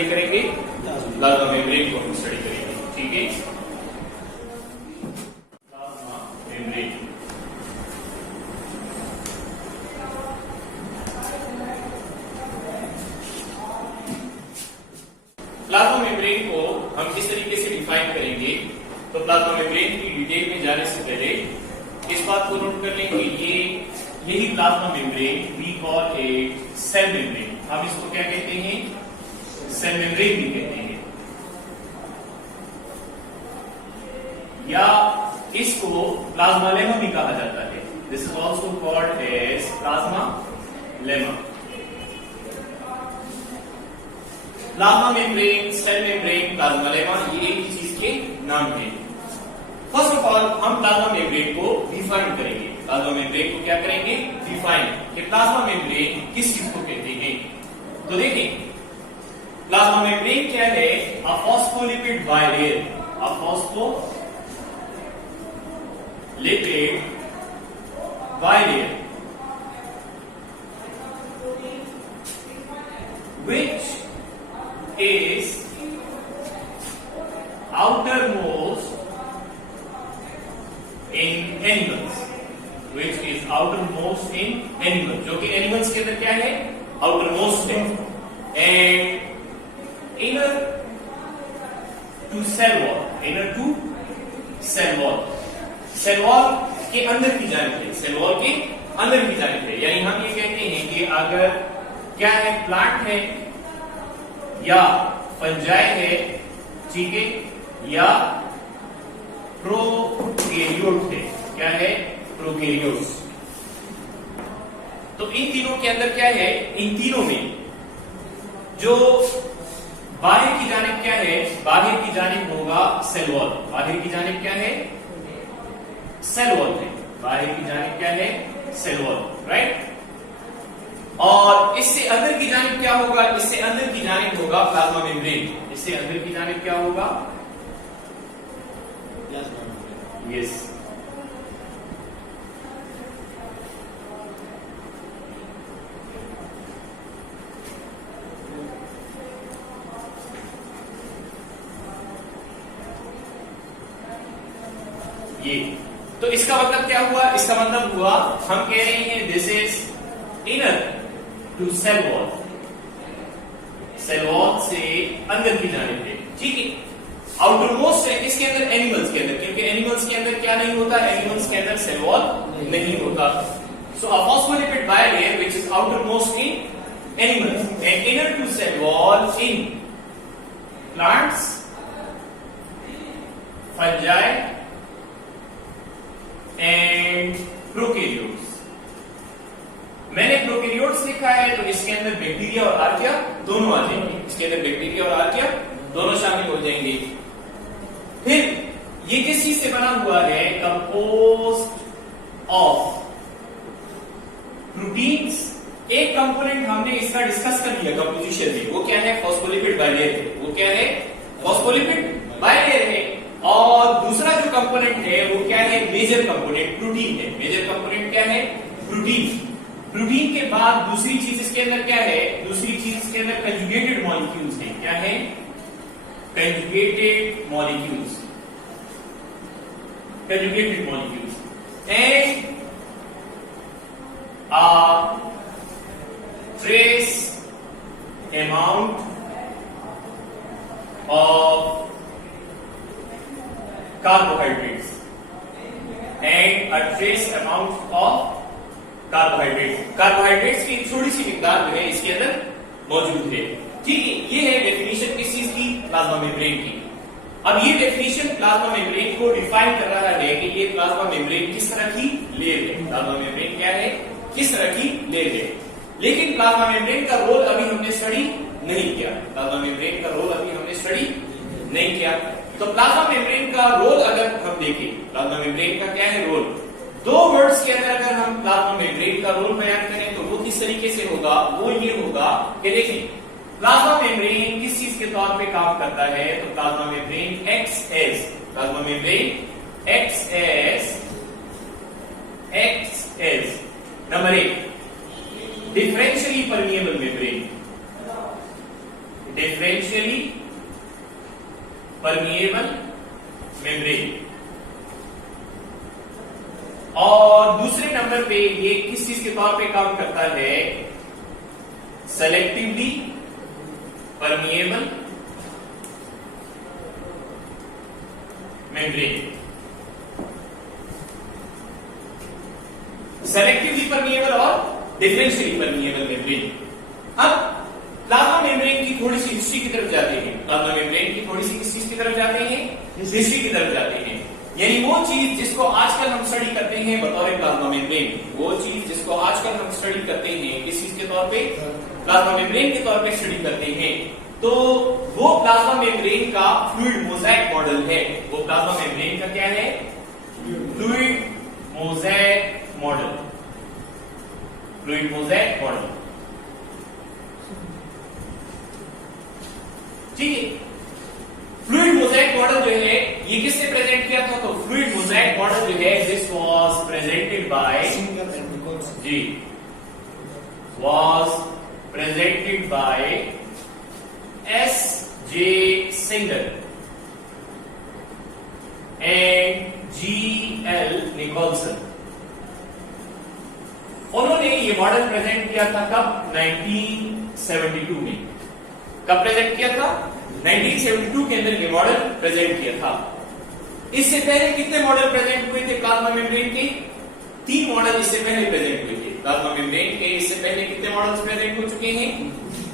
Study करेंगे? Plasma membrane को हम स्टडी करेंगे, ठीक है। प्लाज्मा मेम्ब्रेन, प्लाज्मा मेम्ब्रेन को हम किस तरीके से डिफाइन करेंगे? तो प्लाज्मा मेम्ब्रेन की डिटेल में जाने से पहले इस बात को नोट कर लें कि यही plasma membrane we call a cell membrane. हम इसको क्या कहते हैं? सेल मेम्ब्रेन भी कहते हैं, या इसको प्लाज्मा लेमा भी कहा जाता है। This is also called as plasma lemma. Plasma membrane, cell membrane, plasma lemma, ये एक ही चीज के नाम हैं। फर्स्ट ऑफ ऑल हम प्लाज्मा मेम्ब्रेन को डिफाइन करेंगे। प्लाज्मा मेम्ब्रेन को क्या करेंगे? डिफाइन, कि प्लाज्मा मेम्ब्रेन किस चीज को कहते हैं। तो देखें, प्लाज्मा मेम्ब्रेन क्या है? A phospholipid bilayer, a phospholipid bilayer which is outermost in animals, which is outermost in animals, जो कि एनिमल्स के अंदर क्या है? outermost है, and inner to cell wall, inner to cell wall, cell wall के अंदर की जानिब है, सेल वॉल के अंदर की जानिब है। यानी हम ये कहते हैं कि अगर क्या है, प्लांट है या फंजाई है, ठीक है, या प्रोकैरियोट है, क्या है? प्रोकैरियोट्स। तो इन तीनों के अंदर क्या है? इन तीनों में जो बाहर की जानिब क्या है? बाहर की जानिब होगा सेल वॉल। बाहर की जानिब क्या है? सेल वॉल है। बाहर की जानिब क्या है? Cell wall, right. और इससे अंदर की जानिब क्या होगा? इससे अंदर की जानिब होगा प्लाज्मा मेम्ब्रेन। इससे अंदर की जानिब क्या होगा? यस, ये। तो इसका मतलब क्या हुआ? इसका मतलब हुआ, हम कह रहे हैं this is inner to cell wall, cell wall से अंदर की जानिब है, ठीक है। आउटरमोस्ट है किसके अंदर? एनिमल्स के अंदर, क्योंकि एनिमल्स के अंदर क्या नहीं होता? एनिमल्स के अंदर सेल वॉल नहीं होता। So a phospholipid bilayer which is outermost in animals and inner to cell wall in plants, fungi and prokaryotes. मैंने प्रोकैरियोट्स लिखा है, तो इसके अंदर बैक्टीरिया और आर्किया दोनों आ जाएंगे। इसके अंदर बैक्टीरिया और आर्किया दोनों शामिल हो जाएंगे। फिर ये किस चीज से बना हुआ है? Compost of proteins. एक कंपोनेंट हमने इसका डिस्कस कर लिया कंपोजिशन में, वो क्या है? फॉस्फोलिपिड बाइलेयर है। वो क्या है? फॉस्फोलिपिड बाइलेयर है। और दूसरा जो कंपोनेंट है वो क्या है? मेजर कंपोनेंट प्रोटीन है। मेजर कंपोनेंट क्या है? प्रोटीन। प्रोटीन के बाद दूसरी चीज इसके अंदर क्या है? दूसरी चीज इसके अंदर कंजुगेटेड मॉलिक्यूल्स हैं। क्या है? Conjugated molecules, conjugated molecules and a trace amount of carbohydrates and a trace amount of carbohydrates. Carbohydrates की थोड़ी सी मिकदार जो है इसके अंदर मौजूद है, ठीक है। ये है डेफिनेशन किस चीज की? प्लाज्मा मेम्ब्रेन की। अब ये डेफिनेशन प्लाज्मा मेम्ब्रेन को डिफाइन कर रहा है कि ये प्लाज्मा मेम्ब्रेन किस तरह की लेयर है। प्लाज्मा मेम्ब्रेन क्या है? किस तरह की लेयर है। लेकिन प्लाज्मा मेम्ब्रेन का रोल अभी हमने स्टडी नहीं किया। प्लाज्मा मेम्ब्रेन का रोल अभी हमने स्टडी नहीं किया। तो प्लाज्मा मेम्ब्रेन का रोल अगर हम देखें, प्लाज्मा मेम्ब्रेन का क्या है रोल? दो वर्ड्स के अंदर अगर हम प्लाज्मा मेम्ब्रेन का रोल बयान करें तो वो किस तरीके से होगा? वो ये होगा कि देखिए, प्लाज्मा मेम्ब्रेन किस चीज के तौर पे काम करता है? तो plasma membrane acts as, plasma membrane acts as number 1 differentially permeable membrane, differentially permeable membrane. और दूसरे नंबर पे ये किस चीज के तौर पे काम करता है? Selectively permeable membrane. Selectively permeable और डिफरेंशियली परमिएबल मेम्ब्रेन। अब प्लाज्मा मेम्ब्रेन की थोड़ी सी हिस्ट्री की तरफ जाते हैं। प्लाज्मा मेम्ब्रेन की थोड़ी सी किस चीज की तरफ जाते हैं? हिस्ट्री की तरफ जाते हैं। यानी वो चीज जिसको आजकल हम स्टडी करते हैं बतौर प्लाज्मा मेम्ब्रेन, वो चीज जिसको आजकल हम स्टडी करते हैं किस चीज के तौर पे? प्लाज्मा मेम्ब्रेन के तौर पे स्टडी करते हैं। तो वो प्लाज्मा मेम्ब्रेन का फ्लूइड मोज़ेक मॉडल है। वो प्लाज्मा मेम्ब्रेन का क्या है? Fluid mosaic model. Fluid mosaic model, ठीक है। फ्लूइड मोज़ेक मॉडल जो है ये किससे प्रेजेंट किया था? तो फ्लूइड मोज़ेक मॉडल जो है this was presented by G was presented by S.J. Singer and G.L. Nicholson। उन्होंने ये मॉडल प्रेजेंट किया था कब? 1972 में। कब प्रेजेंट किया था? 1972 के अंदर ये मॉडल प्रेजेंट किया था। इससे पहले कितने मॉडल प्रेजेंट हुए थे प्लाज्मा मेम्ब्रेन के? 3 मॉडल इससे पहले प्रेजेंट हुए थे। प्लाज्मा मेम्ब्रेन के इससे पहले कितने मॉडल्स प्रेजेंट हो चुके हैं?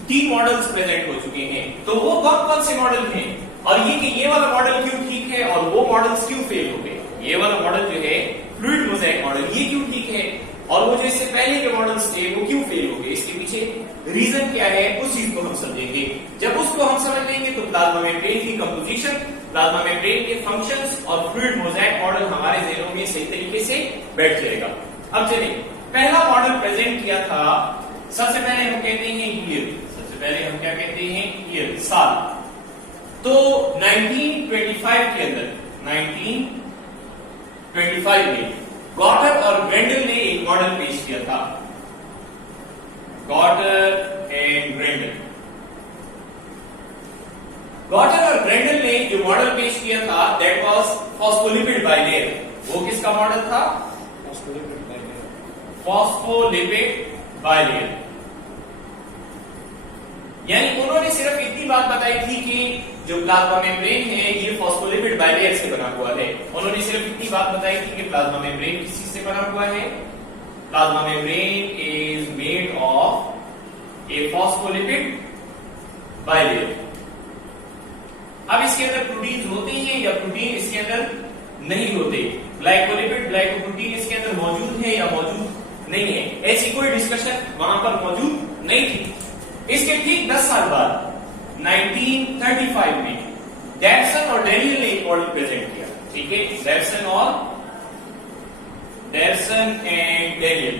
3 मॉडल्स प्रेजेंट हो चुके हैं। तो वो कौन कौन से मॉडल हैं? और ये वाला मॉडल क्यों ठीक है और वो मॉडल्स क्यों फेल हो गए? ये वाला मॉडल जो है फ्लूइड मोज़ेक मॉडल, ये क्यों ठीक है और वो जो इससे पहले के मॉडल्स थे वो क्यों फेल हो गए? इसके पीछे रीजन क्या है उस चीज को हम समझेंगे। जब उसको हम समझ लेंगे तो प्लाज्मा मेम्ब्रेन की कंपोजिशन, प्लाज्मा मेम्ब्रेन के फंक्शंस और फ्लूइड मोज़ेक मॉडल हमारे ज़हनों में सही तरीके से बैठ जाएगा। अब चलिए, पहला मॉडल प्रेजेंट किया था, सबसे पहले हम कहते हैं ईयर। सबसे पहले हम क्या कहते हैं? ईयर, साल। तो 1925 के अंदर 1925 में गॉटर और ग्रेंडल ने एक मॉडल पेश किया था। गॉटर एंड ग्रेंडल। गॉटर और ग्रेंडल ने जो मॉडल पेश किया था दैट वाज फॉस्फोलिपिड बाइलेयर। वो किसका मॉडल था? Phospholipid bilayer. यानी उन्होंने सिर्फ इतनी बात बताई थी कि जो प्लाज्मा मेम्ब्रेन है ये फॉस्फोलिपिड बाइलेयर से बना हुआ है। उन्होंने सिर्फ इतनी बात बताई थी कि प्लाज्मा मेम्ब्रेन किस चीज से बना हुआ है? Plasma membrane is made of A phospholipid bilayer. अब इसके अंदर प्रोटीन होते हैं या प्रोटीन इसके अंदर नहीं होते? ग्लाइकोलिपिड, ग्लाइकोप्रोटीन इसके अंदर मौजूद है या मौजूद नहीं है? ऐसी कोई डिस्कशन वहां पर मौजूद नहीं थी। इसके ठीक 10 साल बाद 1935 में डेवसन और डैनियल ने एक मॉडल प्रेजेंट किया। ठीक है, डेवसन एंड डैनियल।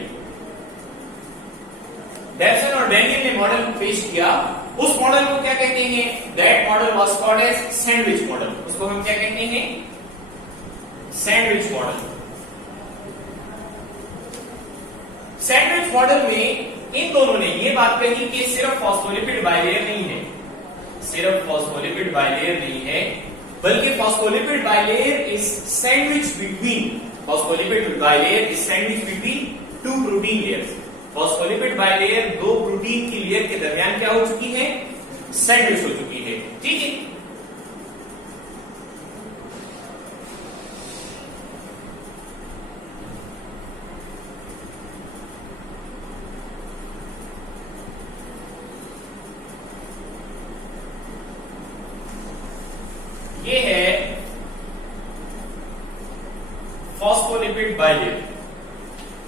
डेवसन और डैनियल ने मॉडल पेश किया। उस मॉडल को क्या कहते हैं? That model was called as sandwich model. उसको हम क्या कहते हैं? Sandwich model. सैंडविच मॉडल में इन दोनों ने ये बात कही कि सिर्फ फॉस्फोलिपिड बाइलेयर नहीं है, सिर्फ फॉस्फोलिपिड बाइलेयर नहीं है, बल्कि phospholipid bilayer is sandwich between, phospholipid bilayer is sandwich between 2 protein layers. Phospholipid bilayer 2 protein की लेयर के दरमियान क्या हो चुकी है? सैंडविच हो चुकी है। ठीक है, ये है फॉस्फोलिपिड बाइलेयर।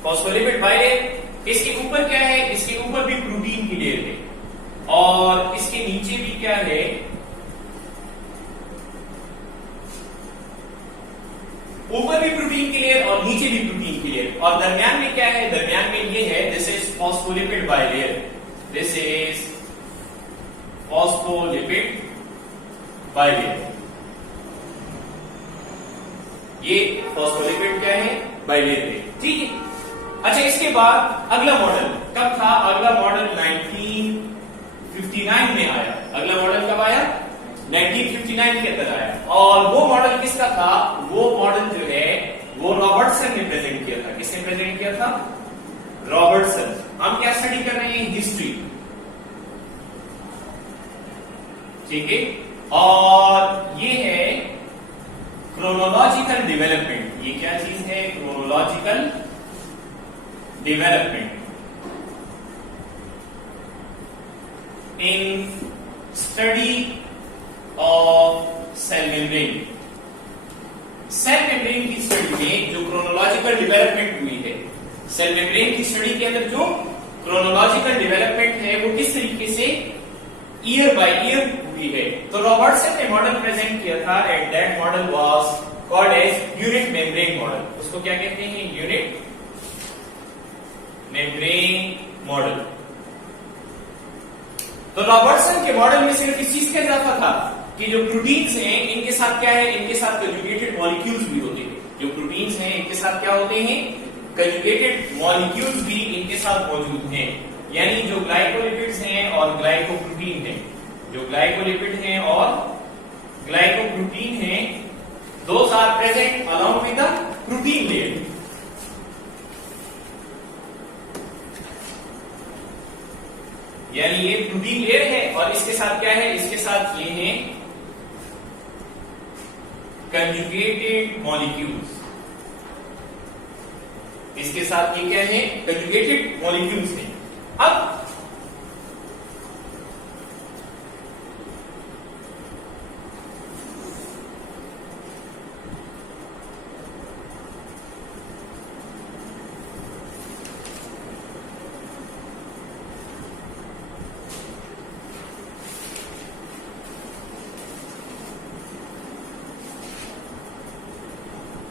फॉस्फोलिपिड बाइलेयर, इसके ऊपर क्या है? इसके ऊपर भी प्रोटीन की लेयर है और इसके नीचे भी क्या है? ऊपर भी प्रोटीन की लेयर और नीचे भी प्रोटीन की लेयर, और दरमियान में क्या है? दरमियान में ये है, this is phospholipid bilayer. This is phospholipid bilayer. ये फॉस्फोलिपिड क्या है? बाइलेयर है। ठीक है, अच्छा इसके बाद अगला मॉडल कब था? अगला मॉडल 1959 में आया। अगला मॉडल कब आया? 1959 के अंदर आया। और वो मॉडल किसका था? वो मॉडल जो है वो रॉबर्टसन ने प्रेजेंट किया था। किसने प्रेजेंट किया था? रॉबर्टसन। हम क्या स्टडी कर रहे हैं? हिस्ट्री, ठीक है। और ये है क्रोनोलॉजिकल डेवलपमेंट। ये क्या चीज है? Chronological development in study of cell membrane. Cell membrane की स्टडी में जो क्रोनोलॉजिकल डेवलपमेंट हुई है, सेल मेम्ब्रेन की स्टडी के अंदर जो क्रोनोलॉजिकल डेवलपमेंट है वो किस तरीके से ईयर बाय ईयर हुई है। तो रॉबर्टसन ने मॉडल प्रेजेंट किया था and that model was called as unit membrane model. उसको क्या कहते हैं? Unit membrane model. तो रॉबर्टसन के मॉडल में सिर्फ इस चीज का इजाफा था कि जो प्रोटीन्स हैं इनके साथ क्या है? इनके साथ कंजुगेटेड मॉलिक्यूल्स भी होते हैं। जो प्रोटीन्स हैं इनके साथ क्या होते हैं? कंजुगेटेड मॉलिक्यूल्स भी इनके साथ मौजूद हैं। यानी जो ग्लाइकोलिपिड्स हैं और ग्लाइकोप्रोटीन हैं, जो ग्लाइकोलिपिड हैं और ग्लाइकोप्रोटीन हैं, those are present along with the protein layer. यानी ये प्रोटीन लेयर है और इसके साथ क्या है? इसके साथ ये है कंजुगेटेड मॉलिक्यूल्स। इसके साथ ये क्या है? कंजुगेटेड मॉलिक्यूल्स है। अब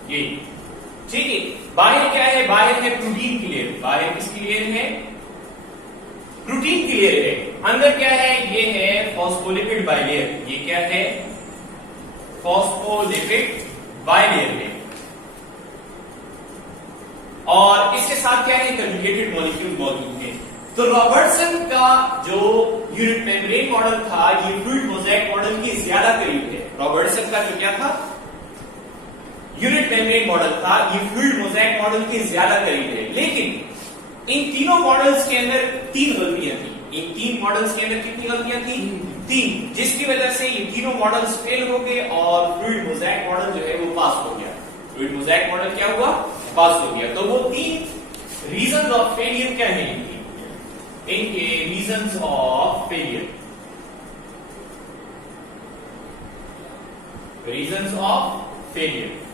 ये ठीक है, बाहर क्या है? बाहर है प्रोटीन की लेयर। बाहर किसकी लेयर है? प्रोटीन की लेयर है। अंदर क्या है? ये है फॉस्फोलिपिड बाइलेयर। ये क्या है? फॉस्फोलिपिड बाइलेयर है। और इसके साथ क्या है? कंजुगेटेड मॉलिक्यूल मौजूद है। तो रॉबर्टसन का जो यूनिट मेम्ब्रेन मॉडल था ये फ्लूइड मोज़ेक मॉडल की ज्यादा करीब है। रॉबर्टसन का जो क्या था? यूनिट मेम्ब्रेन मॉडल था, ये फ्लूइड मोज़ेक मॉडल के ज्यादा करीब है। लेकिन इन तीनों मॉडल्स के अंदर 3 गलतियां थी। इन 3 मॉडल्स के अंदर कितनी गलतियां थी? 3, जिसकी वजह से ये तीनों मॉडल्स फेल हो गए और फ्लूइड मोज़ेक मॉडल जो है वो पास हो गया। फ्लूइड मोज़ेक मॉडल क्या हुआ? पास हो गया। तो वो 3 रीजंस ऑफ फेलियर क्या है? इनके reasons of failure, reasons of failure.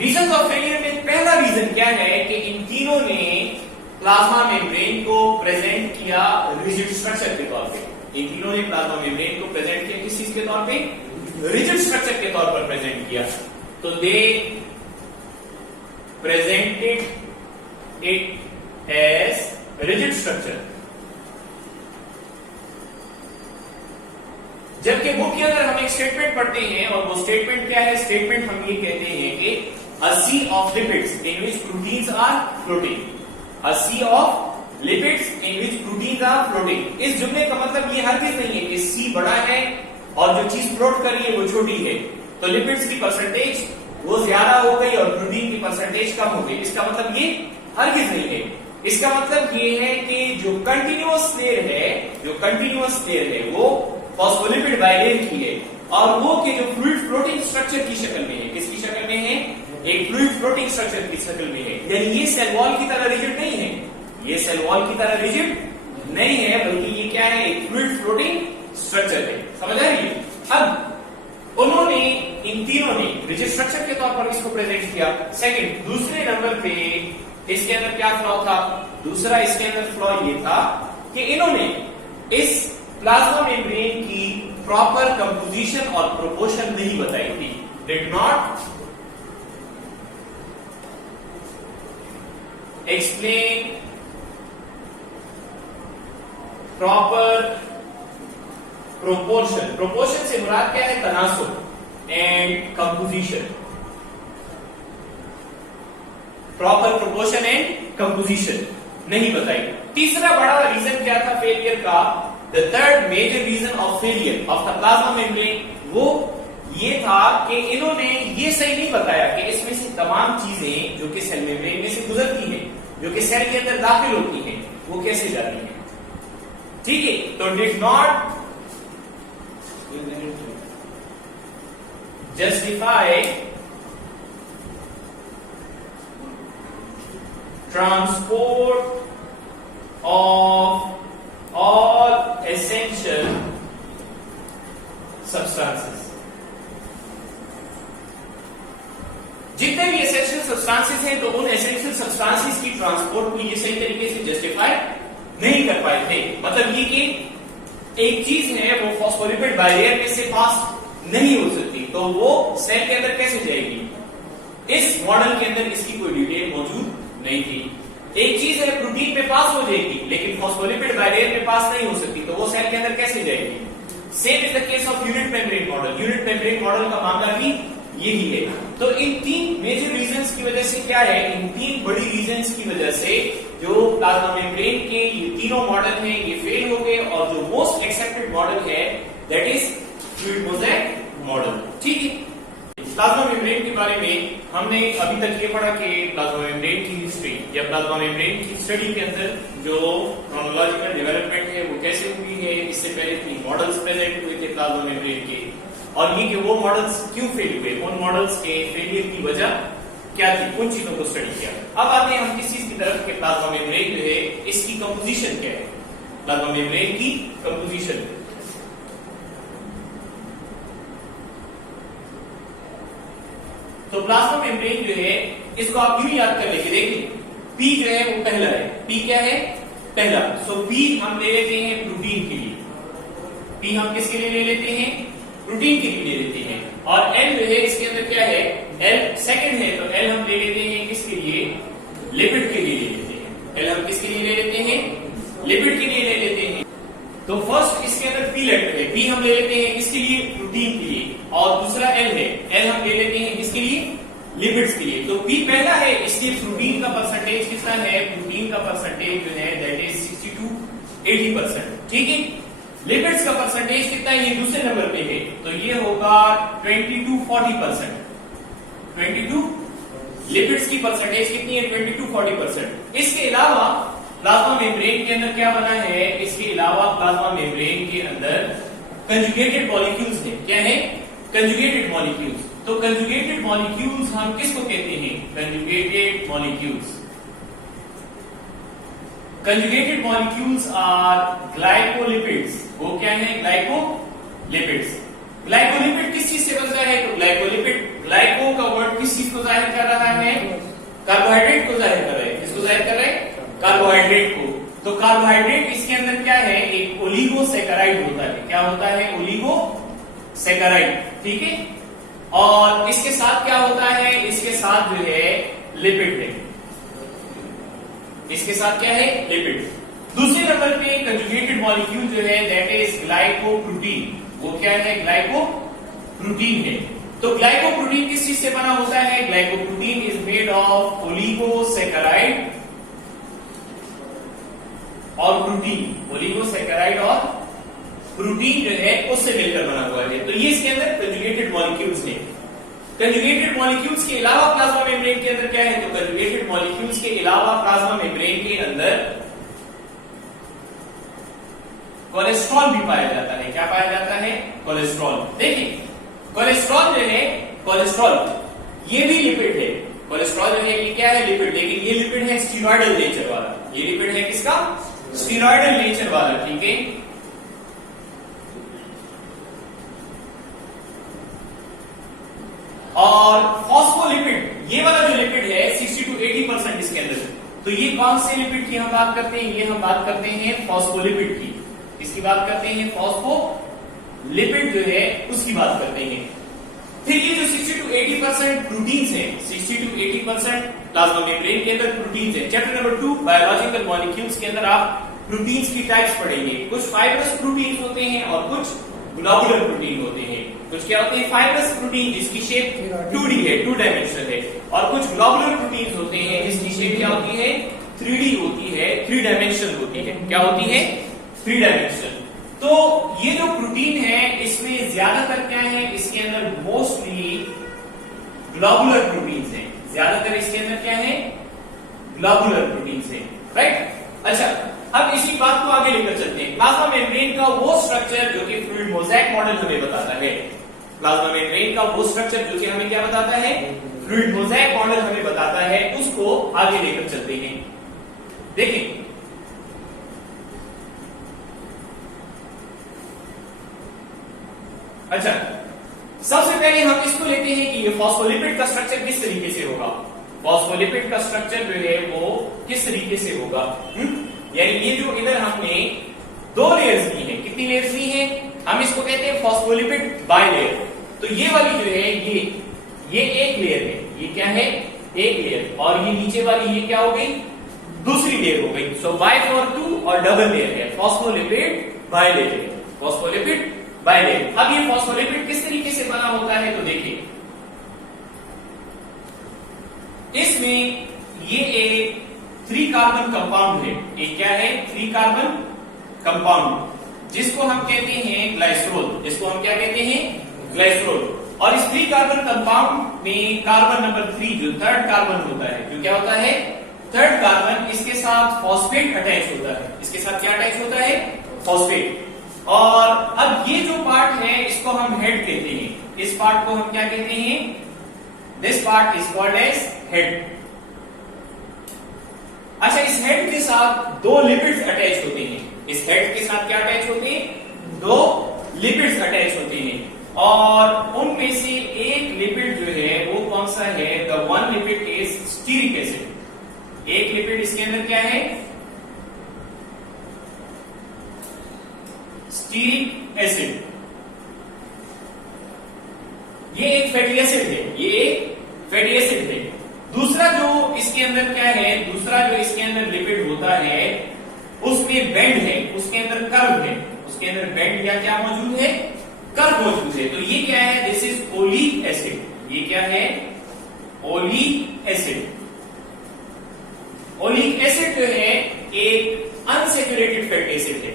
Reason of failure में पहला रीजन क्या है कि इन तीनों ने प्लाज्मा मेम्ब्रेन को प्रेजेंट किया रिजिड स्ट्रक्चर के तौर पे। इन तीनों ने प्लाज्मा मेम्ब्रेन को प्रेजेंट किया किस चीज के तौर पे? रिजिड स्ट्रक्चर के तौर पर प्रेजेंट किया। तो they presented it as rigid structure. जबकि बुक के अंदर हम एक स्टेटमेंट पढ़ते हैं और वो स्टेटमेंट क्या है? स्टेटमेंट हम ये कहते हैं कि a sea of lipids in which proteins are floating, a sea of lipids in which proteins are floating। इस जुमले का मतलब ये हरगिज नहीं है कि सी बड़ा है और जो चीज फ्लोट कर रही है वो छोटी है, तो लिपिड्स की परसेंटेज वो ज्यादा हो गई और प्रोटीन की परसेंटेज कम हो गई। इसका मतलब ये हरगिज नहीं है। इसका मतलब ये है कि जो कंटिन्यूअस लेयर है, जो कंटिन्यूअस लेयर है वो फॉस्फोलिपिड बाइलेयर की है और वो के जो फ्लूइड फ्लोटिंग स्ट्रक्चर की शक्ल में है। किसकी शक्ल में है? एक फ्लूइड फ्लोटिंग स्ट्रक्चर की शक्ल में है। यानी ये सेल वॉल की तरह रिजिड नहीं है, ये सेल वॉल की तरह रिजिड नहीं है, बल्कि ये क्या है? एक फ्लूइड फ्लोटिंग स्ट्रक्चर है। समझ आ रही है? अब उन्होंने इन तीनों ने रिजिड स्ट्रक्चर के तौर पर इसको प्रेजेंट किया। सेकंड, दूसरे नंबर पे इसके अंदर क्या फ्लॉ था? दूसरा इसके अंदर फ्लॉ ये था कि इन्होंने इस प्लाज्मा मेम्ब्रेन की प्रॉपर कंपोजिशन और प्रोपोर्शन नहीं बताई थी। Did not explain proper proportion। proportion से मुराद क्या है? तनासुब। And composition, proper proportion and composition नहीं बताई। तीसरा बड़ा रीजन क्या था फेलियर का? The third major reason of failure of the plasma membrane वो ये था कि इन्होंने ये सही नहीं बताया कि इसमें से तमाम चीजें जो कि सेल मेम्ब्रेन में से गुजरती हैं, जो कि सेल के अंदर दाखिल होती हैं, वो कैसे जाती हैं। ठीक है, तो did not justify transport of all essential substances। जितने भी एसेंशियल सब्सटेंसेस हैं तो उन एसेंशियल सब्सटेंसेस की ट्रांसपोर्ट को ये सही तरीके से जस्टिफाई नहीं कर पाए थे। मतलब ये कि एक चीज है वो फॉस्फोलिपिड बैरियर में से पास नहीं हो सकती, तो वो सेल के अंदर कैसे जाएगी? इस मॉडल के अंदर इसकी कोई डिटेल मौजूद नहीं थी। एक चीज है प्रोटीन में पास हो जाएगी लेकिन फॉस्फोलिपिड बैरियर में पास नहीं हो सकती, तो वो सेल के अंदर कैसे जाएगी? Same is the case of unit membrane model. Unit membrane model का मामला भी यही है। तो इन तीन मेजर रीजंस की वजह से क्या है, इन तीन बड़ी रीजंस की वजह से जो प्लाज्मा मेम्ब्रेन के ये तीनों मॉडल हैं ये फेल हो गए, और जो मोस्ट एक्सेप्टेड मॉडल है that is fluid mosaic model. ठीक है, प्लाज्मा मेम्ब्रेन के बारे में हमने अभी तक ये पढ़ा कि प्लाज्मा मेम्ब्रेन की हिस्ट्री या प्लाज्मा मेम्ब्रेन की स्टडी के अंदर जो क्रोनोलॉजिकल डेवलपमेंट है वो कैसे हुई है। इससे पहले 3 मॉडल्स प्रेजेंट हुए थे प्लाज्मा मेम्ब्रेन के, और ये कि वो मॉडल्स क्यों फेल हुए, उन मॉडल्स के फेलियर की वजह क्या थी, उन चीजों को स्टडी किया। अब आते हैं हम किस चीज की तरफ कि प्लाज्मा मेम्ब्रेन जो है इसकी कंपोजिशन क्या है, प्लाज्मा मेम्ब्रेन की कंपोजिशन। तो प्लाज्मा मेम्ब्रेन जो है इसको आप यूं याद कर लेंगे, देखिए पी जो है वो पहला है, पी क्या है? पहला। सो पी हम ले लेते हैं प्रोटीन के लिए, पी हम किसके लिए ले लेते हैं? प्रोटीन के लिए ले लेते हैं। और एल जो है इसके अंदर क्या है? एल सेकंड है, तो एल हम ले लेते हैं किसके लिए? लिपिड के लिए ले लेते हैं। एल हम किसके लिए ले लेते हैं? लिपिड के लिए ले लेते हैं। तो फर्स्ट इसके अंदर पी लेटर है, पी हम ले लेते हैं किसके लिए? प्रोटीन के लिए, और दूसरा एल है, एल हम ले लेते हैं किसके लिए? लिपिड्स के लिए। तो पी पहला है, इसलिए प्रोटीन का परसेंटेज कितना है? प्रोटीन का परसेंटेज जो है दैट इज 60 to 80%। ठीक है, लिपिड्स का परसेंटेज कितना है? ये दूसरे नंबर पे है, तो ये होगा 20 to 40%। 22 लिपिड्स की परसेंटेज कितनी है? 20 to 40%। इसके अलावा प्लाज्मा मेम्ब्रेन के अंदर क्या बना है? इसके अलावा प्लाज्मा मेम्ब्रेन के अंदर कंजुगेटेड मॉलिक्यूल्स है। क्या है? Conjugated molecules. तो कंजुगेटेड मॉलिक्यूल्स हम किसको कहते हैं? Conjugated molecules. Conjugated molecules are glycolipids. वो क्या है? ग्लाइकोलिपिड्स। ग्लाइकोलिपिड किस चीज से बनता है? तो ग्लाइकोलिपिड, ग्लाइको का वर्ड किस चीज को जाहिर कर रहा है? कार्बोहाइड्रेट को जाहिर कर रहा है। किसको जाहिर कर रहा है? कार्बोहाइड्रेट को। तो कार्बोहाइड्रेट इसके अंदर क्या है? एक ओलिगोसैकेराइड होता है। क्या होता है? ओलिगोसैकेराइड। ठीक है, और इसके साथ क्या होता है? इसके साथ जो है लिपिड है। इसके साथ क्या है? लिपिड। दूसरे नंबर पे कंजुगेटेड मॉलिक्यूल जो है दैट इज ग्लाइकोप्रोटीन। वो क्या है? ग्लाइकोप्रोटीन है। तो ग्लाइकोप्रोटीन किस चीज से बना होता है? Glycoprotein is made of oligosaccharide और प्रोटीन। ओलिगोसैकेराइड और प्रोटीन जो है उससे मिलकर बना हुआ है। तो ये इसके अंदर कंजुगेटेड मॉलिक्यूल्स हैं। कंजुगेटेड मॉलिक्यूल्स के अलावा प्लाज्मा मेम्ब्रेन के अंदर क्या है? तो कंजुगेटेड मॉलिक्यूल्स के अलावा प्लाज्मा मेम्ब्रेन के अंदर कोलेस्ट्रॉल भी पाया जाता है। क्या पाया जाता है? कोलेस्ट्रॉल। देखिए कोलेस्ट्रॉल जो है, कोलेस्ट्रॉल ये भी लिपिड है। कोलेस्ट्रॉल जो है ये क्या है? लिपिड। लेकिन ये लिपिड है स्टीरॉयडल नेचर वाला। ये लिपिड है किसका? स्टीरॉयडल नेचर वाला। ठीक है, और फॉस्फोलिपिड ये वाला जो लिपिड है 60 to 80% इसके अंदर। तो ये कौन से लिपिड की हम बात करते हैं? ये हम बात करते हैं फॉस्फोलिपिड की। इसकी बात करते हैं? फॉस्फोलिपिड जो है उसकी बात करते हैं। फिर ये जो 60 to 80% प्रोटीन्स हैं, 60 to 80% प्लाज्मा मेम्ब्रेन के अंदर प्रोटीन्स हैं। चैप्टर नंबर 2 बायोलॉजिकल मॉलिक्यूल्स के अंदर आप प्रोटीन्स की टाइप्स पढ़ेंगे। कुछ फाइब्रस प्रोटीन्स होते हैं और कुछ ग्लोबुलर प्रोटीन होते हैं। कुछ क्या होते हैं? फाइब्रस प्रोटीन जिसकी शेप 2D है, 2 डायमेंशनल है, और कुछ ग्लोबुलर प्रोटीन्स होते हैं जिसकी शेप क्या होती है? 3D होती है, 3 डायमेंशन होती है। क्या होती है? 3 डायमेंशन। तो ये जो प्रोटीन है इसमें ज्यादातर क्या है, इसके अंदर मोस्टली ग्लोबुलर प्रोटीन्स हैं। ज्यादातर इसके अंदर क्या है? ग्लोबुलर प्रोटीन्स हैं, राइट। अच्छा, अब इसी बात को आगे लेकर चलते हैं। प्लाज्मा मेम्ब्रेन का वो स्ट्रक्चर जो कि फ्लूइड मोज़ेक मॉडल हमें बताता है। प्लाज्मा मेम्ब्रेन का वो स्ट्रक्चर जो कि हमें क्या बताता है? फ्लूइड मोज़ेक मॉडल हमें बताता है, उसको आगे लेकर चलते हैं। देखिए, अच्छा, सबसे पहले हम इसको लेते हैं कि ये फॉस्फोलिपिड का स्ट्रक्चर किस तरीके से होगा। फॉस्फोलिपिड का स्ट्रक्चर जो है वो किस तरीके से होगा? यानी ये जो इधर हमने 2 लेयर्स ली हैं, कितनी लेयर्स ली हैं? हम इसको कहते हैं फॉस्फोलिपिड बाइलेयर। तो ये वाली जो है ये एक लेयर है। ये क्या है? एक लेयर। और ये नीचे वाली ये क्या हो गई? दूसरी लेयर हो गई। सो बाय फॉर 2 और डबल लेयर है, फॉस्फोलिपिड बाइलेयर। Phospholipid bilayer. अब ये फॉस्फोलिपिड किस तरीके से बना होता है? तो देखिए, इसमें ये एक 3 कार्बन कंपाउंड है। ये क्या है? 3 कार्बन कंपाउंड, जिसको हम कहते हैं ग्लाइसरोल। जिसको हम क्या कहते हैं? ग्लाइसरोल। और इस 3 कार्बन कंपाउंड में कार्बन नंबर 3 जो 3rd कार्बन होता है, जो क्या होता है? 3rd कार्बन, इसके साथ फॉस्फेट अटैच होता है। इसके साथ क्या अटैच होता है? फॉस्फेट। और अब ये जो पार्ट है इसको हम हेड कहते हैं। इस पार्ट को हम क्या कहते हैं? This part is called as head. अच्छा, इस हेड के साथ 2 लिपिड्स अटैच होते हैं। इस हेड के साथ क्या अटैच होते हैं? 2 लिपिड्स अटैच होते हैं। और उनमें से एक लिपिड जो है वो कौन सा है? The one lipid is stearic acid. एक लिपिड इसके अंदर क्या है? Stearic acid. ये एक फैटी एसिड है। ये एक फैटी एसिड है। दूसरा जो इसके अंदर क्या है? दूसरा जो इसके अंदर लिपिड होता है उसमें बेंड है, उसके अंदर कर्व है। उसके अंदर बेंड या क्या मौजूद है? कर्व मौजूद है। तो ये क्या है? This is oleic acid. ये क्या है? Oleic acid. ओलिक एसिड जो है एक अनसैचुरेटेड फैटी एसिड है।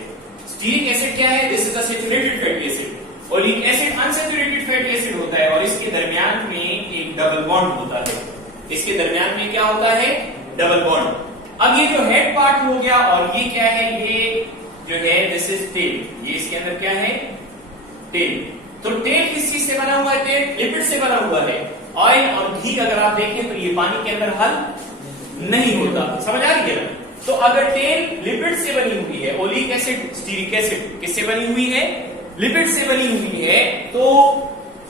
स्टीरिक एसिड क्या है? This is a saturated fatty acid. Oleic acid unsaturated fatty acid होता है और इसके दरमियान में एक डबल बॉन्ड होता है। इसके दरमियान में क्या होता है? Double bond. अब ये जो हेड पार्ट हो गया और ये क्या है? ये जो है दिस इज टेल। ये इसके अंदर क्या है? टेल। तो टेल किस चीज से बना हुआ है? टेल लिपिड से बना हुआ है। ऑयल और घी अगर आप देखें तो ये पानी के अंदर हल नहीं होता। समझ आ रही है? तो अगर टेल लिपिड से बनी हुई है, ओलिक एसिड, स्टीरिक एसिड किससे बनी हुई है? लिपिड से बनी हुई है, तो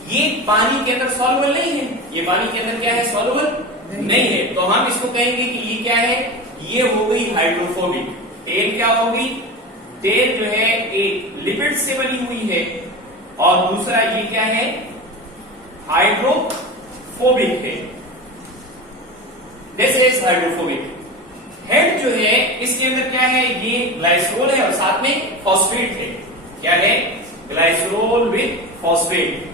ये पानी के अंदर सॉल्युबल नहीं है। ये पानी के अंदर क्या है? सॉल्युबल नहीं है। तो हम इसको कहेंगे कि ये क्या है? ये हो गई हाइड्रोफोबिक। टेल क्या हो गई? टेल जो है एक लिपिड से बनी हुई है और दूसरा ये क्या है? हाइड्रोफोबिक है। This is hydrophobic. हेड जो है इसके अंदर क्या है? ये ग्लाइसरोल है और साथ में फॉस्फेट है। क्या है? Glycerol with phosphate.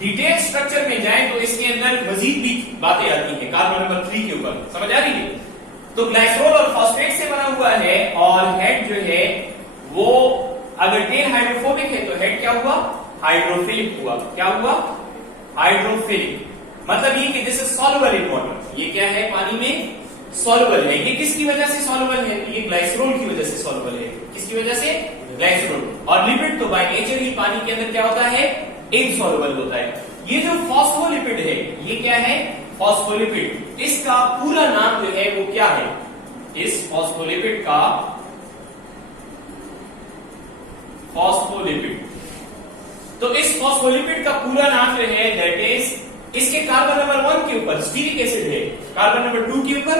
Detail structure में जाएं तो इसके अंदर मजीद भी बातें आती हैं कार्बन नंबर 3 के ऊपर। समझ आ रही है? तो ग्लाइसरोल और फॉस्फेट से बना हुआ है और हेड जो है वो अगर टेल हाइड्रोफोबिक है तो हेड क्या हुआ? हाइड्रोफिलिक हुआ। क्या हुआ? हाइड्रोफिलिक। मतलब ये कि this is soluble in water. ये क्या है? पानी में सॉल्युबल है। ये किसकी वजह से सॉल्युबल है? ये ग्लाइसरोल की वजह से सॉल्युबल है। किसकी वजह से? ग्लाइसरोल। और लिपिड तो बाय नेचर ही पानी के अंदर क्या होता है? इनसॉल्युबल होता है। ये जो फॉस्फोलिपिड है ये क्या है? फॉस्फोलिपिड। इसका पूरा नाम जो है वो क्या है? इस फॉस्फोलिपिड का फॉस्फोलिपिड। तो इस फॉस्फोलिपिड का पूरा नाम जो है दैट इज, इसके कार्बन नंबर 1 के ऊपर स्टीरिक एसिड है, कार्बन नंबर 2 के ऊपर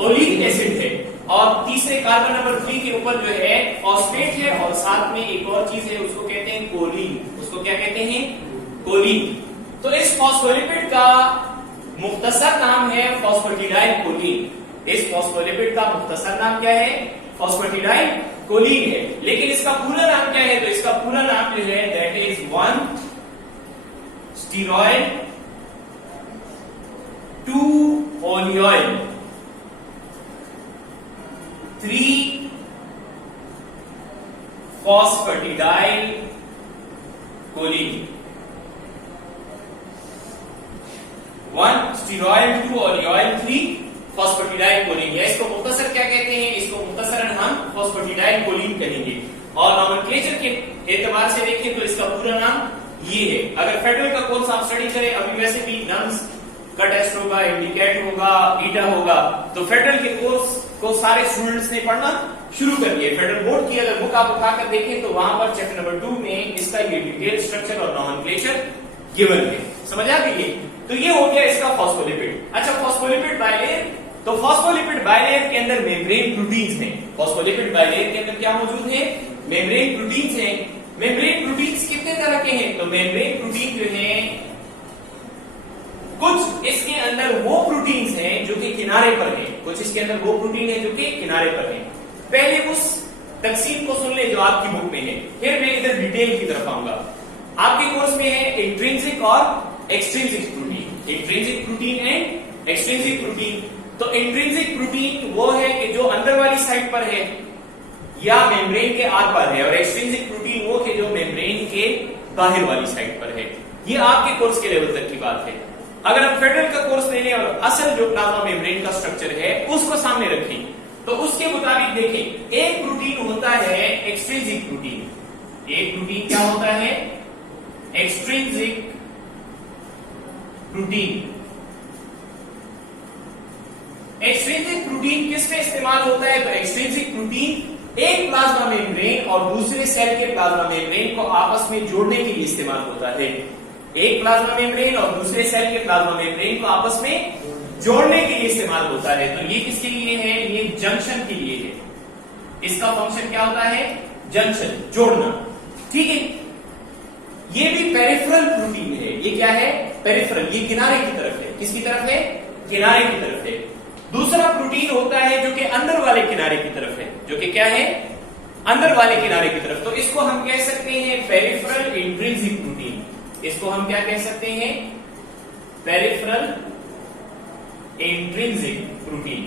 ओलिक एसिड है और तीसरे कार्बन नंबर 3 के ऊपर जो है फॉस्फेट है और साथ में एक और चीज है उसको कहते हैं कोलिन। उसको क्या कहते हैं? कोलिन। तो इस फॉस्फोलिपिड का मुख्तसर नाम है फॉस्फेटिडाइल कोलिन। इस फॉस्फोलिपिड का मुख्तसर नाम क्या है? फॉस्फेटिडाइल कोलिन है। लेकिन इसका पूरा नाम क्या है? तो इसका पूरा नाम जो है that is 1 स्टीरॉयल 2 oleoyl 3 phosphatidyl choline 1 स्टीरॉयल 2 oleoyl 3 phosphatidyl choline, या इसको मुख्तसर क्या कहते हैं, इसको मुख्तसरन हम phosphatidyl choline कहेंगे। और नॉमेनक्लेचर के एतबार से देखें तो इसका पूरा नाम ये है। अगर फेडरल का कोर्स आप स्टडी करें, अभी वैसे भी नम्स का टेस्ट होगा, इंडिकेट होगा, ईटा होगा, तो फेडरल के कोर्स को सारे स्टूडेंट्स ने पढ़ना शुरू कर दिया। फेडरल बोर्ड की अगर बुक आप उठाकर देखें तो वहां पर चैप्टर नंबर 2 में इसका ये डिटेल स्ट्रक्चर और नॉमेनक्लेचर गिवन है। समझ आ गई? तो ये हो गया इसका फॉस्फोलिपिड। अच्छा, फॉस्फोलिपिड बाइलेयर, तो फॉस्फोलिपिड बाइलेयर के अंदर मेम्ब्रेन प्रोटीन्स हैं। फॉस्फोलिपिड बाइलेयर के अंदर क्या मौजूद है? मेम्ब्रेन प्रोटीन्स हैं। मेम्ब्रेन प्रोटीन्स कितने तरह के हैं? तो मेम्ब्रेन प्रोटीन जो है, कुछ इसके अंदर वो प्रोटीन्स हैं जो कि किनारे पर हैं, कुछ इसके अंदर वो प्रोटीन है जो कि किनारे पर हैं। पहले उस तकसीम को सुन ले जो आपकी बुक में है, फिर मैं इधर डिटेल की तरफ आऊंगा। आपके कोर्स में है इंट्रिंसिक और extrinsic protein, intrinsic protein and extrinsic protein. तो इंट्रिंसिक प्रोटीन वो है कि जो अंदर वाली साइड पर है या मेम्ब्रेन के आर पार है, और एक्सट्रिंसिक प्रोटीन वो है जो मेम्ब्रेन के बाहर वाली साइड पर है। ये आपके कोर्स के लेवल तक की बात है। अगर हम फेडरल का कोर्स ले लें और असल जो प्लाज्मा मेम्ब्रेन का स्ट्रक्चर है उसको सामने रखें, तो उसके मुताबिक देखें, एक प्रोटीन होता है एक्सट्रिंसिक प्रोटीन। एक प्रोटीन क्या होता है? Extrinsic protein. एक्सट्रिंसिक प्रोटीन किस में इस्तेमाल होता है? तो एक्सट्रिंसिक प्रोटीन एक प्लाज्मा मेम्ब्रेन और दूसरे सेल के प्लाज्मा मेम्ब्रेन को आपस में जोड़ने के लिए इस्तेमाल होता है। एक प्लाज्मा मेम्ब्रेन और दूसरे सेल के प्लाज्मा मेम्ब्रेन को आपस में जोड़ने के लिए इस्तेमाल होता है। तो ये किसके लिए है? ये जंक्शन के लिए है। इसका फंक्शन क्या होता है? जंक्शन, जोड़ना। ठीक है। ये भी पेरिफेरल प्रोटीन है। ये क्या है? पेरिफेरल। ये किनारे की तरफ है। किसकी तरफ है? किनारे की तरफ है। दूसरा प्रोटीन होता है जो कि अंदर वाले किनारे की तरफ है, जो कि क्या है? अंदर वाले किनारे की तरफ। तो इसको हम कह सकते हैं पेरिफेरल इंट्रिंसिक प्रोटीन। इसको हम क्या कह सकते हैं? Peripheral intrinsic protein.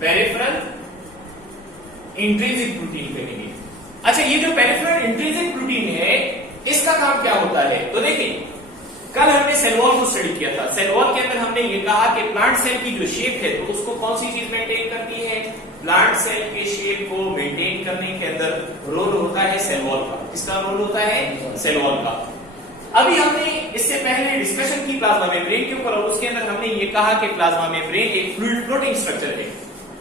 Peripheral intrinsic protein कहेंगे। अच्छा, ये जो पेरिफेरल इंट्रिंसिक प्रोटीन है, इसका काम क्या होता है? तो देखिए, कल हमने सेल वॉल को स्टडी किया था। सेल वॉल के अंदर हमने ये कहा कि प्लांट सेल की जो शेप है, तो उसको कौन सी चीज मेंटेन करती है? प्लांट सेल के शेप को मेंटेन करने के अंदर रोल होता है सेल वॉल का। किसका रोल होता है? सेल वॉल का। अभी हमने इससे पहले डिस्कशन की प्लाज्मा मेम्ब्रेन के ऊपर, और उसके अंदर हमने ये कहा कि प्लाज्मा मेम्ब्रेन एक फ्लूइड फ्लोटिंग स्ट्रक्चर है।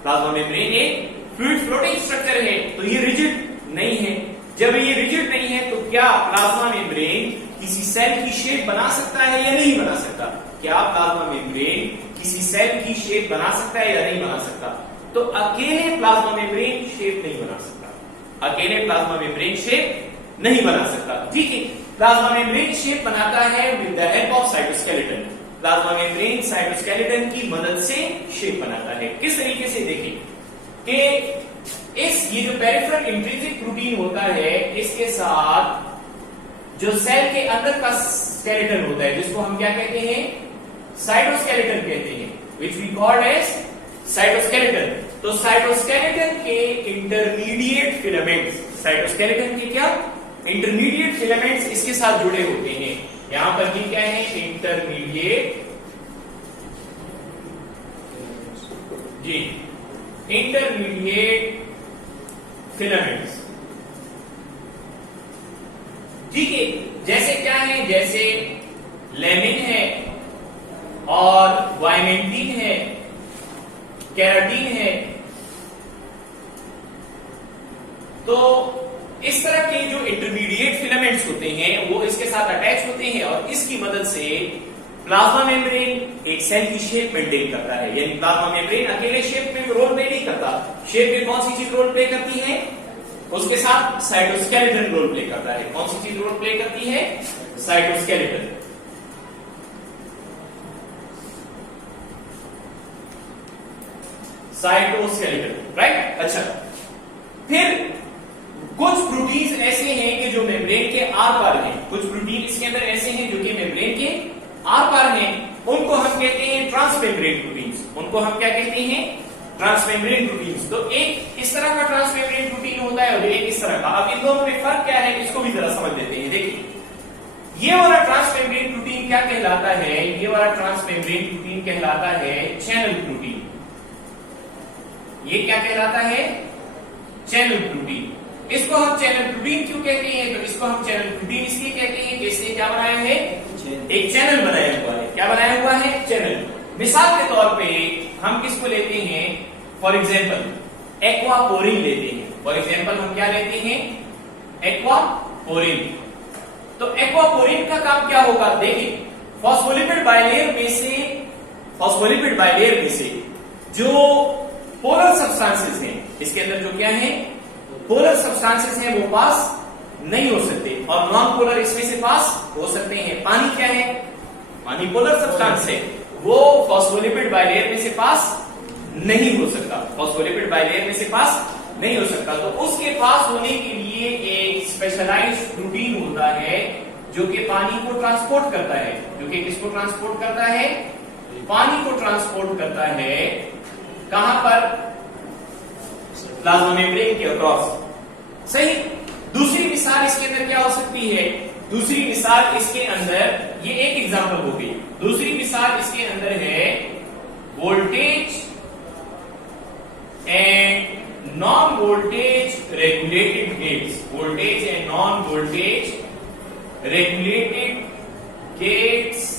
प्लाज्मा मेम्ब्रेन एक फ्लूइड फ्लोटिंग स्ट्रक्चर है, तो ये रिजिड नहीं है। जब ये रिजिड नहीं है, तो क्या प्लाज्मा मेम्ब्रेन किसी सेल की शेप बना सकता है या नहीं बना सकता? क्या प्लाज्मा मेम्ब्रेन किसी सेल की शेप बना सकता है या नहीं बना सकता? तो अकेले प्लाज्मा मेम्ब्रेन शेप नहीं बना सकता। अकेले प्लाज्मा मेम्ब्रेन शेप नहीं बना सकता। ठीक है। प्लाज्मा मेम्ब्रेन शेप बनाता है with the help of cytoskeleton. Plasma membrane cytoskeleton की मदद से शेप बनाता है। किस तरीके से? देखें कि ये जो पेरिफेरल इंट्रिंसिक प्रोटीन होता है, इसके साथ जो सेल के अंदर का स्केलेटन होता है, जिसको हम क्या कहते हैं? साइटोस्केलेटन कहते हैं, which we called as cytoskeleton. तो साइटोस्केलेटन के इंटरमीडिएट फिलामेंट्स, साइटोस्केलेटन के क्या इंटरमीडिएट फिलामेंट्स इसके साथ जुड़े होते हैं। यहां पर भी क्या है? इंटरमीडिएट, जी, इंटरमीडिएट फिलामेंट्स। ठीक है। जैसे क्या है? जैसे लेमिन है और वाइमेंटिन है, केराटिन है। तो इस तरह के जो इंटरमीडिएट फिलामेंट्स होते हैं वो इसके साथ अटैच होते हैं, और इसकी मदद से प्लाज्मा मेम्ब्रेन एक सेल की शेप मेंटेन करता है। यानी प्लाज्मा मेम्ब्रेन अकेले शेप में रोल प्ले नहीं करता। शेप में कौन सी चीज रोल प्ले करती है? उसके साथ साइटोस्केलेटन रोल प्ले करता है। कौन सी चीज रोल प्ले करती है? साइटोस्केलेटन। Cytoskeleton, right. अच्छा, फिर कुछ प्रोटीन्स ऐसे हैं कि जो मेम्ब्रेन के आर पार हैं, कुछ प्रोटीन इसके अंदर ऐसे हैं जो कि मेम्ब्रेन के आर पार हैं, उनको हम कहते हैं ट्रांसमेम्ब्रेन प्रोटीन्स। उनको हम क्या कहते हैं? Transmembrane proteins. तो एक इस तरह का ट्रांसमेम्ब्रेन प्रोटीन होता है और एक इस तरह का। अब इन दोनों में फर्क क्या है इसको भी जरा समझ लेते हैं। देखिए ये वाला ट्रांसमेम्ब्रेन प्रोटीन क्या कहलाता है? ये वाला ट्रांसमेम्ब्रेन प्रोटीन कहलाता है चैनल प्रोटीन। ये क्या कहलाता है? Channel protein. इसको हम चैनल प्रोटीन क्यों कहते हैं? तो इसको हम चैनल प्रोटीन इसलिए कहते हैं कि इसने क्या बनाया है? एक चैनल बनाया हुआ है। क्या बनाया हुआ है? चैनल। मिसाल के तौर पे हम किसको लेते हैं? फॉर एग्जाम्पल एक्वापोरिन लेते हैं। फॉर एग्जाम्पल हम क्या लेते हैं? एक्वापोरिन। तो एक्वापोरिन का काम क्या होगा? देखिए फॉस्फोलिपिड बाइलेयर में से जो पोलर सब्सटेंसेस हैं, इसके अंदर जो क्या है पोलर सब्सटेंसेस हैं वो पास नहीं हो सकते और नॉन पोलर इसमें से पास हो सकते हैं। पानी क्या है? पानी पोलर सब्सटेंस है, वो फॉस्फोलिपिड बाइलेयर में से पास नहीं हो सकता। फॉस्फोलिपिड बाइलेयर में से पास नहीं हो सकता। तो उसके पास होने के लिए एक स्पेशलाइज्ड प्रोटीन होता है जो कि पानी को ट्रांसपोर्ट करता है। जो कि किसको ट्रांसपोर्ट करता है? पानी को ट्रांसपोर्ट करता है। कहां पर? प्लाज्मा मेम्ब्रेन के अक्रॉस। सही। दूसरी मिसाल इसके अंदर क्या हो सकती है? दूसरी मिसाल इसके अंदर, ये एक एग्जांपल हो गई। दूसरी मिसाल इसके अंदर है voltage and non voltage regulated gates. Voltage and non voltage regulated gates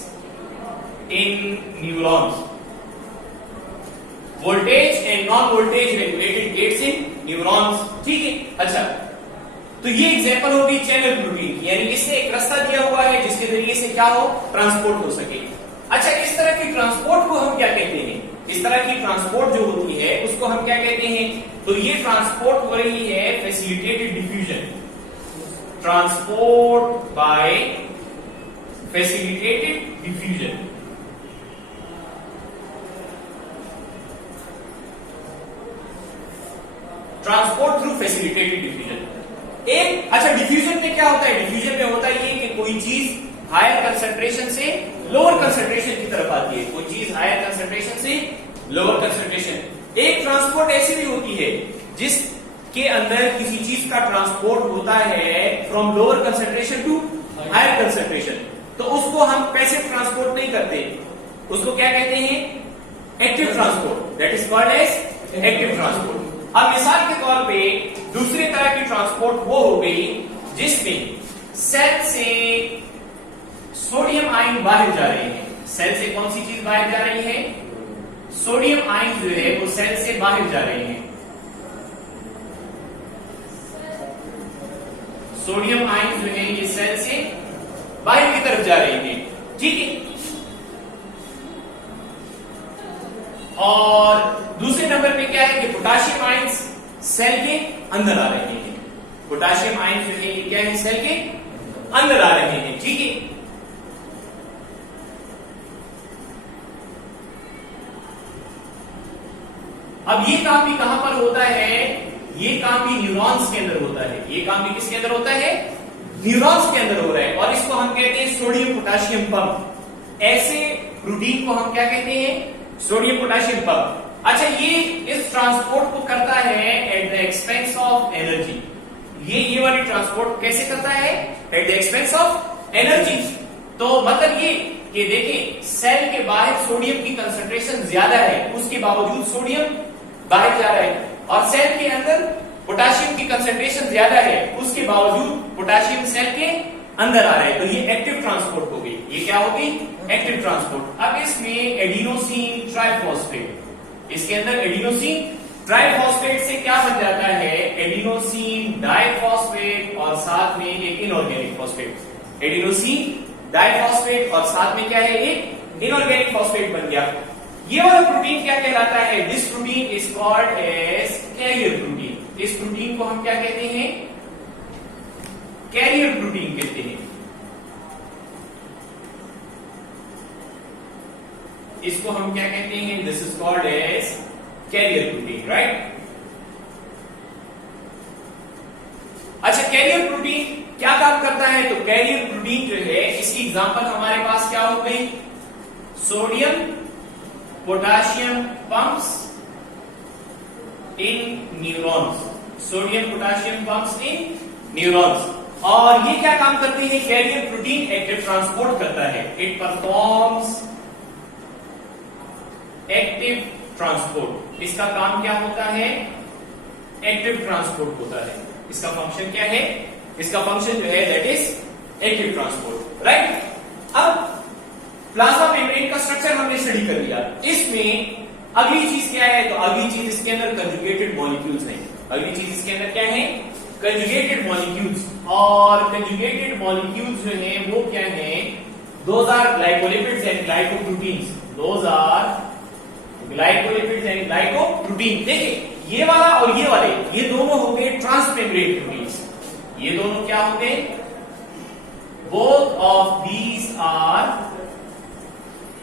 in neurons. Voltage and non voltage regulated gates in neurons. ठीक है, अच्छा। तो ये एग्जांपल होगी चैनल प्रोटीन की, यानी इसने एक रास्ता दिया हुआ है जिसके जरिए से क्या हो? ट्रांसपोर्ट हो सके। अच्छा, इस तरह की ट्रांसपोर्ट को हम क्या कहते हैं? इस तरह की ट्रांसपोर्ट जो होती है उसको हम क्या कहते हैं? तो ये ट्रांसपोर्ट हो रही है facilitated diffusion. Transport bye facilitated diffusion. Transport through facilitated diffusion. एक अच्छा, डिफ्यूजन में क्या होता है? डिफ्यूजन में होता है ये कि कोई चीज हायर कंसंट्रेशन से लोअर कंसंट्रेशन की तरफ आती है। कोई चीज हायर कंसंट्रेशन से लोअर कंसंट्रेशन। एक ट्रांसपोर्ट ऐसी भी होती है जिसके अंदर किसी चीज का ट्रांसपोर्ट होता है from lower concentration to higher concentration. तो उसको हम पैसिव ट्रांसपोर्ट नहीं करते, उसको क्या कहते हैं? Active transport. That is called as active transport. अब मिसाल के तौर पे दूसरी तरह की ट्रांसपोर्ट वो हो गई जिसमें सेल से सोडियम आयन बाहर जा रहे हैं। सेल से कौन सी चीज बाहर जा रही है? सोडियम आयन जो है वो सेल से बाहर जा रहे हैं। सोडियम आयन जो है ये सेल से बाहर की तरफ जा रहे हैं। ठीक है। और दूसरे नंबर पे क्या है कि पोटाशियम आयंस सेल के अंदर आ रहे हैं। पोटाशियम आयंस जो है ये क्या है? सेल के अंदर आ रहे हैं। ठीक है। अब ये काम भी कहां पर होता है? ये काम भी न्यूरॉन्स के अंदर होता है। ये काम भी किसके अंदर होता है? न्यूरॉन्स के अंदर हो रहा है। और इसको हम कहते हैं सोडियम पोटाशियम पंप। ऐसे प्रोटीन को हम क्या कहते हैं? Sodium potassium pump. अच्छा, ये इस ट्रांसपोर्ट को करता है at the expense of energy. ये वाली ट्रांसपोर्ट कैसे करता है? At the expense of energy. तो मतलब ये कि देखिए सेल के बाहर सोडियम की कंसंट्रेशन ज्यादा है, उसके बावजूद सोडियम बाहर जा रहा है, और सेल के अंदर पोटाशियम की कंसंट्रेशन ज्यादा है, उसके बावजूद पोटाशियम सेल के अंदर आ रहा है। तो ये एक्टिव ट्रांसपोर्ट हो गई। ये क्या होगी? Active transport. अब इसमें एडिनोसिन ट्राइफॉस्फेट, इसके अंदर एडिनोसिन ट्राइफॉस्फेट से क्या बन जाता है? एडिनोसिन डाइफॉस्फेट और साथ में एक इनऑर्गेनिक फॉस्फेट। एडिनोसिन डाइफॉस्फेट और साथ में क्या है? एक इनऑर्गेनिक फॉस्फेट बन गया। ये वाला प्रोटीन क्या कहलाता है? This protein is called as carrier protein. इस प्रोटीन को हम क्या कहते हैं? कैरियर प्रोटीन कहते हैं। इसको हम क्या कहते हैं? This is called as carrier protein, right. अच्छा, कैरियर प्रोटीन क्या काम करता है? तो कैरियर प्रोटीन जो है, इसकी एग्जांपल हमारे पास क्या हो गई? सोडियम पोटाशियम पंप्स इन न्यूरॉन्स, सोडियम पोटाशियम पंप्स इन न्यूरॉन्स। और ये क्या काम करते हैं? कैरियर प्रोटीन एक्टिव ट्रांसपोर्ट करता है, इट परफॉर्म्स एक्टिव ट्रांसपोर्ट। इसका काम क्या होता है? एक्टिव ट्रांसपोर्ट होता है। इसका फंक्शन क्या है? इसका फंक्शन जो है that is active transport, right. अब प्लाज्मा मेम्ब्रेन का स्ट्रक्चर हमने स्टडी कर लिया। इसमें अगली चीज क्या है? तो अगली चीज इसके अंदर कंजुगेटेड मॉलिक्यूल्स हैं। अगली चीज इसके अंदर क्या है? Conjugated molecules. और कंजुगेटेड मॉलिक्यूल्स जो है वो क्या है? Those are glycolipids and glycoproteins. Those are glycolipids and glycoprotein. देखिए, ये वाला और ये वाले, ये दोनों हो गए ट्रांसमेम्ब्रेन प्रोटीन्स। ये दोनों क्या हो गए? Both of these are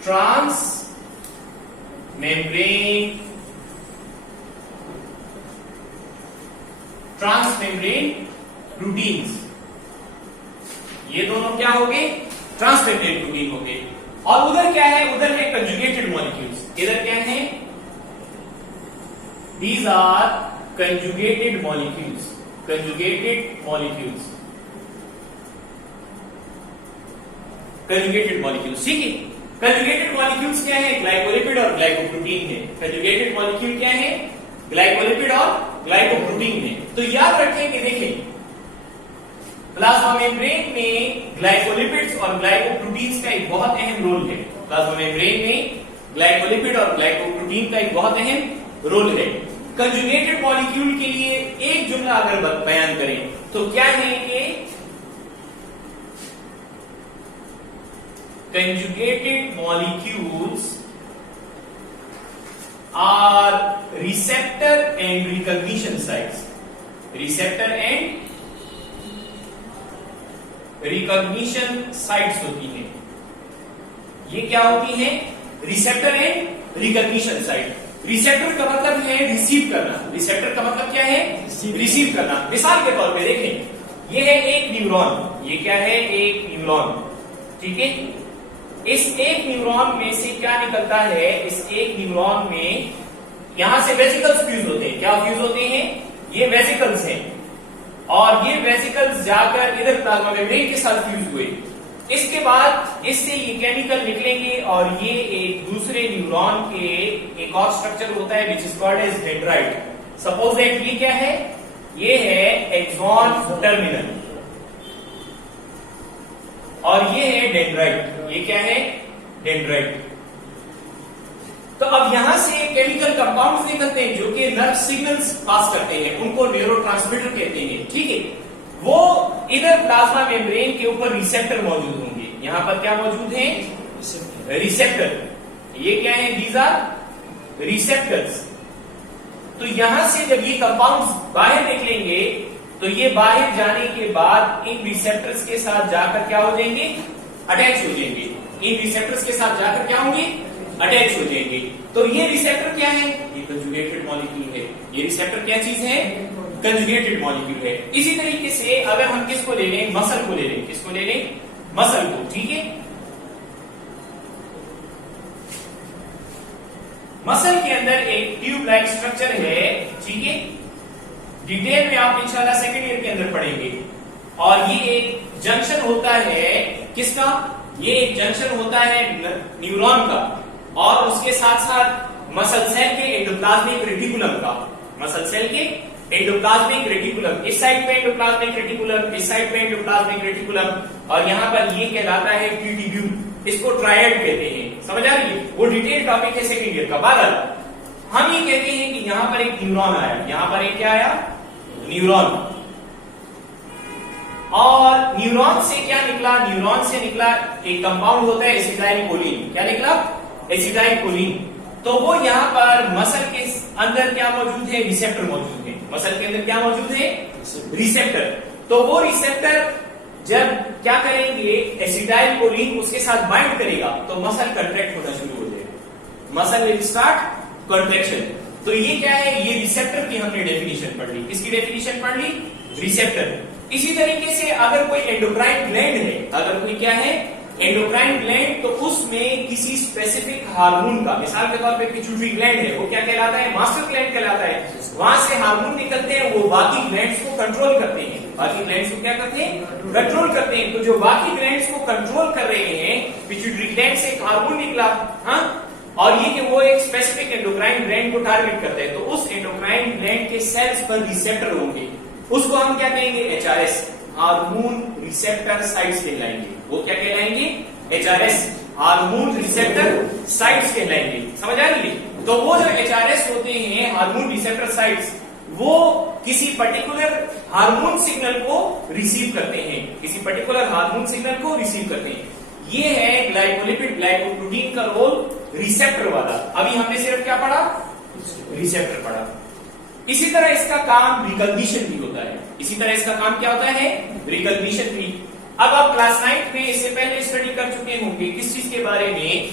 trans membrane proteins. ये दोनों क्या हो गए? ट्रांसमेम्ब्रेन प्रोटीन हो गए। और उधर क्या है? उधर है कंजुगेटेड मॉलिक्यूल्स। इधर क्या है? These are conjugated molecules. Conjugated molecules, conjugated molecules, ठीक है। कंजुगेटेड मॉलिक्यूल्स क्या है? ग्लाइकोलिपिड और ग्लाइकोप्रोटीन है। कंजुगेटेड मॉलिक्यूल क्या है? ग्लाइकोलिपिड और ग्लाइकोप्रोटीन है। तो याद रखें कि देखें, प्लाज्मा मेम्ब्रेन में ग्लाइकोलिपिड्स और ग्लाइकोप्रोटीन्स का एक बहुत अहम रोल है। प्लाज्मा मेम्ब्रेन में ग्लाइकोलिपिड और ग्लाइकोप्रोटीन का एक बहुत अहम रोल है। कंजुगेटेड मॉलिक्यूल के लिए एक जुमला अगर बयान करें तो क्या है कि conjugated molecules are receptor and recognition sites. Receptor and recognition sites होती हैं। ये क्या होती है? Receptor and recognition site. Receptor का मतलब है रिसीव करना। रिसेप्टर का मतलब क्या है? रिसीव करना। मिसाल के तौर पे देखें, ये है एक न्यूरॉन। ये क्या है? एक न्यूरॉन, ठीक है। इस एक न्यूरॉन में से क्या निकलता है? इस एक न्यूरॉन में यहां से वेसिकल्स फ्यूज होते हैं। क्या फ्यूज होते हैं? ये वेसिकल्स हैं। और ये वेसिकल्स जाकर इधर प्लाज्मा मेम्ब्रेन के साथ फ्यूज हुए। इसके बाद इससे ये केमिकल निकलेंगे और ये एक दूसरे न्यूरॉन के एक और स्ट्रक्चर होता है which is called as dendrite. Suppose that ये क्या है? ये है एक्सॉन टर्मिनल और ये है डेंड्राइट। ये क्या है? डेंड्राइट। तो अब यहां से केमिकल कंपाउंड्स निकलते हैं जो कि नर्व सिग्नल्स पास करते हैं, उनको न्यूरोट्रांसमीटर कहते हैं, ठीक है। वो इधर प्लाज्मा मेम्ब्रेन के ऊपर रिसेप्टर मौजूद होंगे। यहां पर क्या मौजूद है? रिसेप्टर। ये क्या है? These are receptors. तो यहां से जब ये कंपाउंड्स बाहर निकलेंगे तो ये बाहर जाने के बाद इन रिसेप्टर्स के साथ जाकर क्या हो जाएंगे? अटैच हो जाएंगे। इन रिसेप्टर्स के साथ जाकर क्या होंगे? अटैच हो जाएंगे। तो ये रिसेप्टर क्या है? ये कंजुगेटेड मॉलिक्यूल है। ये रिसेप्टर क्या चीज है? कंजुगेटेड मॉलिक्यूल है। इसी तरीके से अगर हम किसको ले लें? मसल को ले लें। किसको ले लें? मसल को, ठीक है। मसल के अंदर एक ट्यूब लाइक स्ट्रक्चर है, ठीक है। डिटेल में आप इंशाल्लाह सेकेंड ईयर के अंदर पढ़ेंगे। और ये एक जंक्शन होता है किसका? ये एक जंक्शन होता है न्यूरॉन का और उसके साथ साथ मसल सेल के एंडोप्लाज्मिक रेटिकुलम का। मसल सेल के एंडोप्लाज्मिक रेटिकुलम, इस साइड पे एंडोप्लाज्मिक रेटिकुलम, इस साइड पे एंडोप्लाज्मिक रेटिकुलम, और यहाँ पर ये कहलाता है ट्यूटिब्यूल। इसको ट्रायड कहते हैं। समझ आ रही है? वो डिटेल टॉपिक है सेकेंड ईयर का। बादल हम ये कहते हैं कि यहां पर एक न्यूरॉन आया। यहां पर एक क्या आया? न्यूरॉन। और न्यूरॉन से क्या निकला? न्यूरॉन से निकला एक कंपाउंड होता है एसिटाइलकोलिन। क्या निकला? एसिटाइलकोलिन। तो वो यहाँ पर मसल के अंदर क्या मौजूद है? रिसेप्टर मौजूद है। मसल के अंदर क्या मौजूद है? रिसेप्टर। तो वो रिसेप्टर जब क्या करेंगे? एसिटाइलकोलिन उसके साथ बाइंड करेगा तो मसल कंट्रैक्ट होना शुरू हो जाएगा। Muscle will start contraction. तो ये क्या है? ये रिसेप्टर की हमने डेफिनेशन पढ़ ली। किसकी डेफिनेशन पढ़ ली? रिसेप्टर। इसी तरीके से अगर कोई एंडोक्राइन ग्लैंड है, अगर कोई क्या है एंडोक्राइन ग्लैंड, तो उसमें किसी स्पेसिफिक हार्मोन का, मिसाल के तौर पे पिट्यूटरी ग्लैंड है, वो क्या कहलाता है मास्टर ग्लैंड कहलाता है, वहां से हार्मोन निकलते हैं, वो बाकी ग्लैंड्स को कंट्रोल करते हैं, बाकी ग्लैंड्स को क्या करते हैं कंट्रोल करते हैं। तो जो बाकी ग्लैंड्स को कंट्रोल कर रहे हैं, पिट्यूटरी ग्लैंड से एक हार्मोन निकला, हाँ, और ये कि वो एक स्पेसिफिक एंडोक्राइन ग्लैंड को टारगेट करते हैं, तो उस एंडोक्राइन ग्लैंड के सेल्स पर रिसेप्टर होंगे, उसको हम क्या कहेंगे एचआरएस, हार्मोन रिसेप्टर साइट्स कहलाएंगे। वो क्या कहलाएंगे एचआरएस, हार्मोन रिसेप्टर साइट्स कहलाएंगे। समझ आ रही है? तो वो जो एचआरएस होते हैं हार्मोन रिसेप्टर साइट्स, वो किसी पर्टिकुलर हार्मोन सिग्नल को रिसीव करते हैं, किसी पर्टिकुलर हार्मोन सिग्नल को रिसीव करते हैं। ये है ग्लाइकोलिपिड ग्लाइकोप्रोटीन का रोल रिसेप्टर वाला। अभी हमने सिर्फ क्या पढ़ा, रिसेप्टर पढ़ा। इसी तरह इसका काम रिकॉग्निशन भी होता है, इसी तरह इसका काम क्या होता है रिकॉग्निशन भी। अब आप क्लास 9 में इससे पहले स्टडी कर चुके होंगे, किस चीज के बारे में,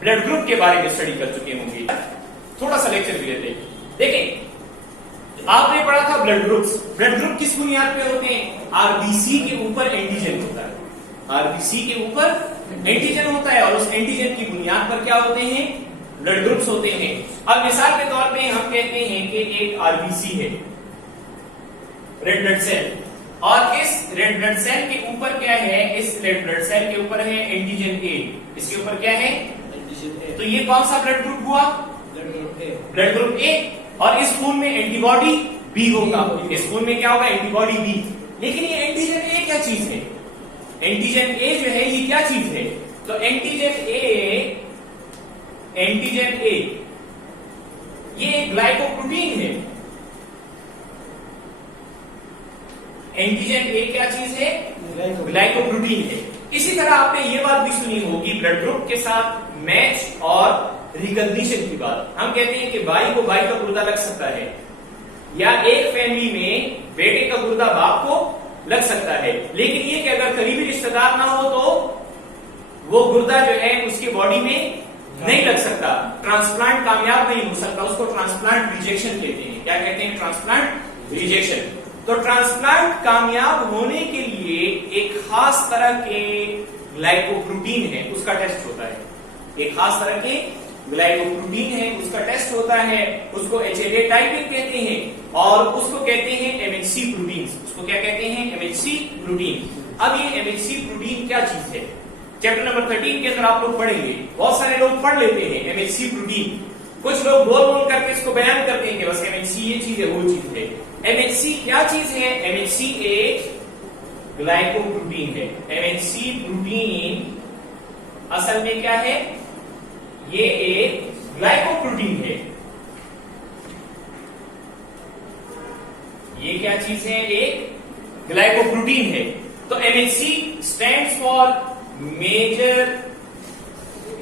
ब्लड ग्रुप के बारे में स्टडी कर चुके होंगे। थोड़ा सा लेक्चर भी लेते हैं। देखें, आपने पढ़ा था ब्लड ग्रुप्स। ब्लड ग्रुप किस बुनियाद पे होते हैं, आरबीसी के ऊपर एंटीजन होता है, आरबीसी के ऊपर एंटीजन होता है, और उस एंटीजन की बुनियाद पर क्या होते हैं ब्लड ग्रुप्स होते हैं। अब मिसाल के तौर पे हम कहते हैं कि एक आरबीसी है, रेड ब्लड सेल, और इस रेड ब्लड सेल के ऊपर क्या है, इस रेड ब्लड सेल के ऊपर है एंटीजन ए, इसके ऊपर क्या है एंटीजन ए। तो ये कौन सा ब्लड ग्रुप हुआ, ब्लड ग्रुप ए, और इस खून में एंटीबॉडी बी होगा, इस खून में क्या होगा एंटीबॉडी बी। लेकिन ये एंटीजन ए क्या चीज है, एंटीजन ए जो है ये क्या चीज है, तो एंटीजन ए ये एक ग्लाइकोप्रोटीन है। एंटीजन ए क्या चीज है, ग्लाइकोप्रोटीन है। इसी तरह आपने ये बात भी सुनी होगी ब्लड ग्रुप के साथ मैच और रिकॉग्निशन की बात। हम कहते हैं कि भाई को भाई का गुर्दा लग सकता है, या एक फैमिली में बेटे का गुर्दा बाप को लग सकता है, लेकिन ये कि अगर करीबी रिश्तेदार ना हो तो वो गुर्दा जो है उसकी बॉडी में नहीं लग सकता, ट्रांसप्लांट कामयाब नहीं हो सकता, उसको ट्रांसप्लांट रिजेक्शन कहते हैं। क्या कहते हैं, ट्रांसप्लांट रिजेक्शन। तो ट्रांसप्लांट कामयाब होने के लिए एक खास तरह के ग्लाइकोप्रोटीन है, उसका टेस्ट होता है, एक खास तरह के ग्लाइकोप्रोटीन है, उसका टेस्ट होता है, उसको HLA टाइपिंग कहते हैं, और उसको कहते हैं MHC प्रोटीन। उसको क्या कहते हैं, MHC प्रोटीन। अब ये MHC प्रोटीन क्या चीज है, चैप्टर नंबर 13 के अंदर आप लोग पढ़ेंगे। बहुत सारे लोग पढ़ लेते हैं MHC प्रोटीन, कुछ लोग बोल बोल करके इसको बयान करते हैं कि बस MHC ये चीज है, वो चीज है। MHC क्या चीज है, MHC एक ग्लाइकोप्रोटीन है। MHC प्रोटीन असल में क्या है, ये एक ग्लाइकोप्रोटीन है। ये क्या चीज है, एक ग्लाइकोप्रोटीन है। तो MHC stands for major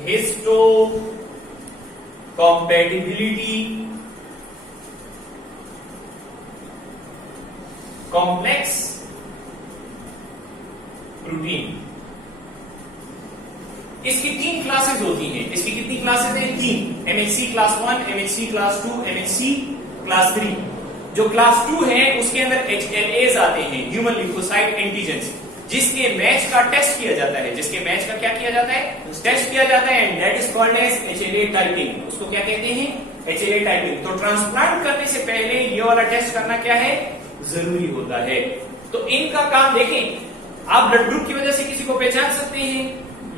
histo compatibility complex protein. इसकी 3 क्लासेस होती हैं। इसकी कितनी क्लासेस हैं, 3। MHC class 1, MHC class 2, MHC class 3। जो क्लास 2 है उसके अंदर HLAs आते हैं, ह्यूमन लिम्फोसाइट एंटीजेंस, जिसके मैच का टेस्ट किया जाता है, जिसके मैच का क्या किया जाता है, टेस्ट किया जाता है, and that is called as HLA typing. उसको क्या कहते हैं, HLA टाइपिंग। तो ट्रांसप्लांट करने से पहले ये वाला टेस्ट करना क्या है, जरूरी होता है। तो इनका काम देखें, आप ब्लड ग्रुप की वजह से किसी को पहचान सकते हैं,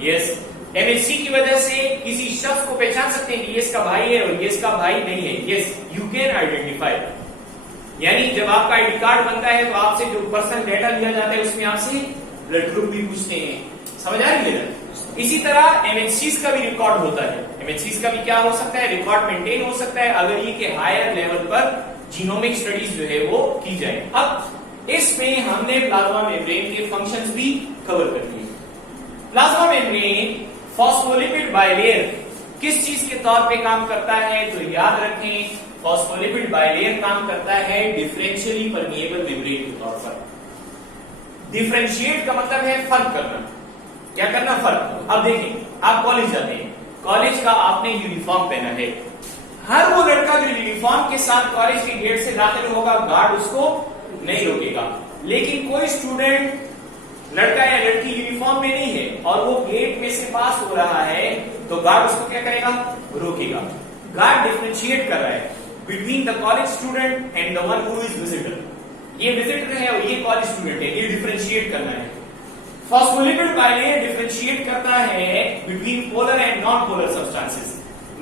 यस। MHC की वजह से किसी शख्स को पहचान सकते हैं कि ये इसका भाई है और ये इसका भाई नहीं है, यस, यू कैन आइडेंटिफाई। यानी जब आपका आईडी कार्ड बनता है तो आपसे जो पर्सनल डेटा लिया जाता है उसमें आपसे ब्लड ग्रुप भी पूछते हैं। समझ आ रही है ना? इसी तरह MHCs का भी रिकॉर्ड होता है। MHCs का भी क्या हो सकता है, रिकॉर्ड मेंटेन हो सकता है, अगर ये के हायर लेवल पर जीनोमिक स्टडीज जो है वो की जाए। अब इसमें हमने प्लाज्मा मेम्ब्रेन के फंक्शंस भी कवर कर दिए। प्लाज्मा मेम्ब्रेन फॉस्फोलिपिड बाइलेयर किस चीज के तौर पे काम करता है, तो याद रखें, फॉस्फोलिपिड बाइलेयर काम करता है डिफरेंशियली परमिएबल मेम्ब्रेन के तौर पर। डिफरेंशिएट का मतलब है फर्क करना। क्या करना, फर्क। अब देखें, आप कॉलेज जाते हैं, कॉलेज का आपने यूनिफॉर्म पहना है, हर वो लड़का जो यूनिफॉर्म के साथ कॉलेज के गेट से दाखिल होगा, गार्ड उसको नहीं रोकेगा। लेकिन कोई स्टूडेंट लड़का या लड़की यूनिफॉर्म में नहीं है और वो गेट में से पास हो रहा है, तो गार्ड उसको क्या करेगा? रोकेगा। गार्ड डिफरेंशिएट कर रहा है between the college student and the one who is visitor. ये विजिटर है और ये कॉलेज स्टूडेंट है, ये डिफरेंशिएट करना है। फॉस्फोलिपिड बाइलेयर डिफरेंशिएट करता है between polar and non polar substances.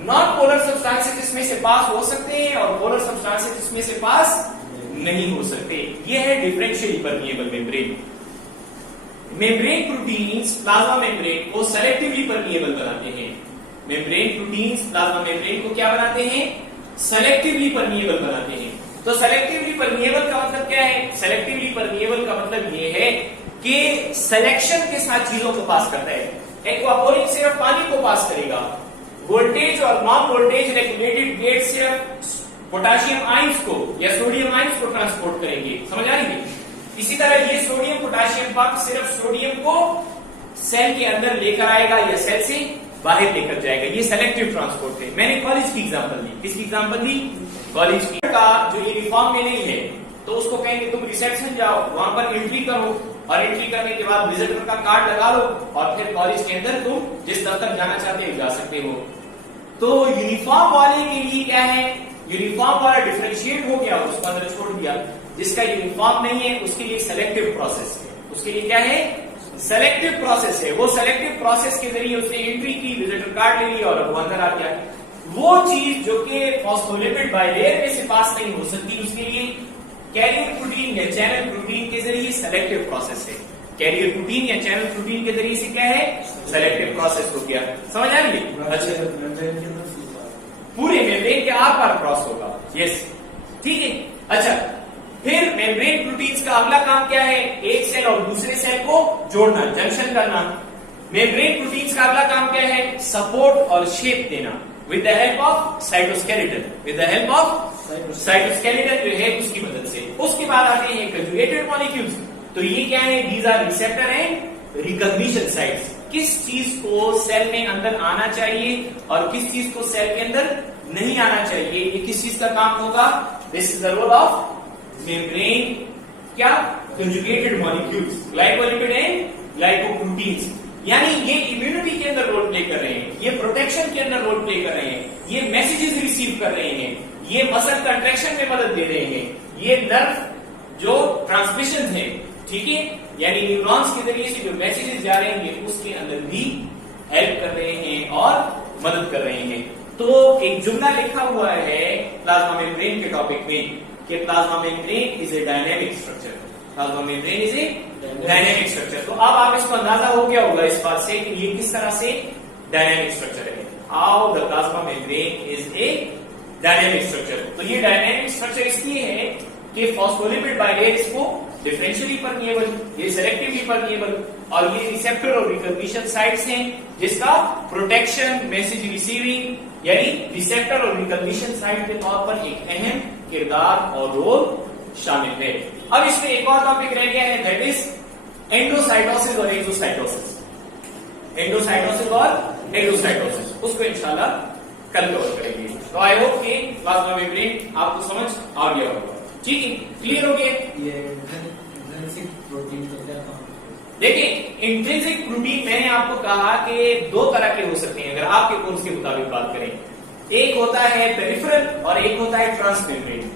Non polar substances इसमें से पास हो सकते हैं और पोलर सब्सटेंसेस इसमें से पास नहीं हो सकते। ये है differentially permeable membrane. Membrane proteins plasma membrane को सेलेक्टिवली परमिएबल बनाते हैं। मेम्ब्रेन प्रोटीन्स प्लाज्मा मेम्ब्रेन को क्या बनाते हैं? सेलेक्टिवली परमिएबल बनाते हैं। तो सेलेक्टिवली परमिएबल का मतलब क्या है? सेलेक्टिवली परमिएबल का मतलब ये है कि सिलेक्शन के साथ चीजों को पास करता है। एक्वापोरिंग सिर्फ पानी को पास करेगा, वोल्टेज और नॉन वोल्टेज रेगुलेटेड गेट सिर्फ पोटेशियम आयंस को या सोडियम आयंस को ट्रांसपोर्ट करेंगे। समझ आ रही है? इसी तरह ये सोडियम पोटेशियम पंप सिर्फ सोडियम को सेल के अंदर लेकर आएगा या सेल से बाहर लेकर जाएगा। ये सेलेक्टिव ट्रांसपोर्ट है। मैंने कॉलेज की एग्जांपल दी। किसकी एग्जांपल दी? कॉलेज की। का जो यूनिफॉर्म में नहीं है तो उसको कहेंगे तुम रिसेप्शन जाओ, वहां पर एंट्री करो और एंट्री करने के बाद विजिटर का कार्ड लगा लो और फिर कॉलेज के अंदर तुम जिस दफ्तर जाना चाहते हो जा सकते हो। तो यूनिफॉर्म वाले के लिए क्या है? यूनिफॉर्म वाला डिफरेंशिएट हो गया, उसको अंदर छोड़ दिया। जिसका यूनिफॉर्म नहीं है उसके लिए सेलेक्टिव प्रोसेस है। उसके लिए क्या है? सेलेक्टिव प्रोसेस है। वो सेलेक्टिव प्रोसेस के जरिए उसने एंट्री की, विजिटर कार्ड ले लिया और वो अंदर आ गया। वो चीज जो कि फॉस्फोलिपिड बाइलेयर में से पास नहीं हो सकती, उसके लिए कैरियर प्रोटीन या चैनल प्रोटीन के जरिए सेलेक्टिव प्रोसेस है। कैरियर प्रोटीन या चैनल प्रोटीन के जरिए से क्या है? सेलेक्टिव प्रोसेस हो गया। समझ आ रही है? अच्छा, पूरे मेम्ब्रेन के आर पार क्रॉस होगा। यस, ठीक है। अच्छा, फिर मेम्ब्रेन प्रोटीन्स का अगला काम क्या है? एक सेल और दूसरे सेल को जोड़ना, जंक्शन करना। मेम्ब्रेन प्रोटीन्स का अगला काम क्या है? सपोर्ट और शेप देना with the help of cytoskeleton. With the help of cytoskeleton जो है उसकी मदद से। उसके बाद आते हैं कंजुगेटेड मॉलिक्यूल्स। तो ये क्या है? These are receptor and recognition sites. किस चीज को सेल में अंदर आना चाहिए और किस चीज को सेल के अंदर नहीं आना चाहिए, ये किस चीज का काम होगा? This is the role of membrane क्या? Conjugated molecules, glycolipid and glycoproteins. यानी ये इम्यूनिटी के अंदर रोल प्ले कर रहे हैं, ये प्रोटेक्शन के अंदर रोल प्ले कर रहे हैं, ये मैसेजेस रिसीव कर रहे हैं, ये मसल कंट्रैक्शन में मदद दे रहे हैं, ये नर्व जो ट्रांसमिशन है, ठीक है, यानी न्यूरॉन्स के जरिए से जो मैसेजेस जा रहे हैं ये उसके अंदर भी हेल्प कर रहे हैं और मदद कर रहे हैं। तो एक जुमला लिखा हुआ है प्लाज्मा मेम्ब्रेन के टॉपिक में कि plasma membrane is a dynamic structure. Plasma membrane is a dynamic structure. तो अब आप इसको अंदाजा हो गया होगा इस बात से कि ये किस तरह से डायनेमिक स्ट्रक्चर है। How the plasma membrane is a dynamic structure. तो ये डायनेमिक स्ट्रक्चर इसलिए है कि फॉस्फोलिपिड बाइलेयर इसको डिफरेंशियली परमिएबल, ये सेलेक्टिवली परमिएबल और ये रिसेप्टर और रिकॉग्निशन साइट्स हैं जिसका प्रोटेक्शन, मैसेज रिसीविंग यानी रिसेप्टर और रिकॉग्निशन साइट के तौर पर एक अहम किरदार और रोल शामिल है। अब इसमें एक और टॉपिक रह गया है, दैट इज एंडोसाइटोसिस और एक्सोसाइटोसिस। एंडोसाइटोसिस और एक्सोसाइटोसिस, उसको इंशाल्लाह कल कवर करेंगे। तो आई होप कि प्लाज्मा मेम्ब्रेन आपको समझ आ गया होगा। ठीक है, क्लियर हो गया? देखिए, इंट्रिंसिक प्रोटीन मैंने आपको कहा कि दो तरह के हो सकते हैं अगर आपके कोर्स के मुताबिक बात करें। एक होता है पेरिफेरल और एक होता है ट्रांसमेम्ब्रेन।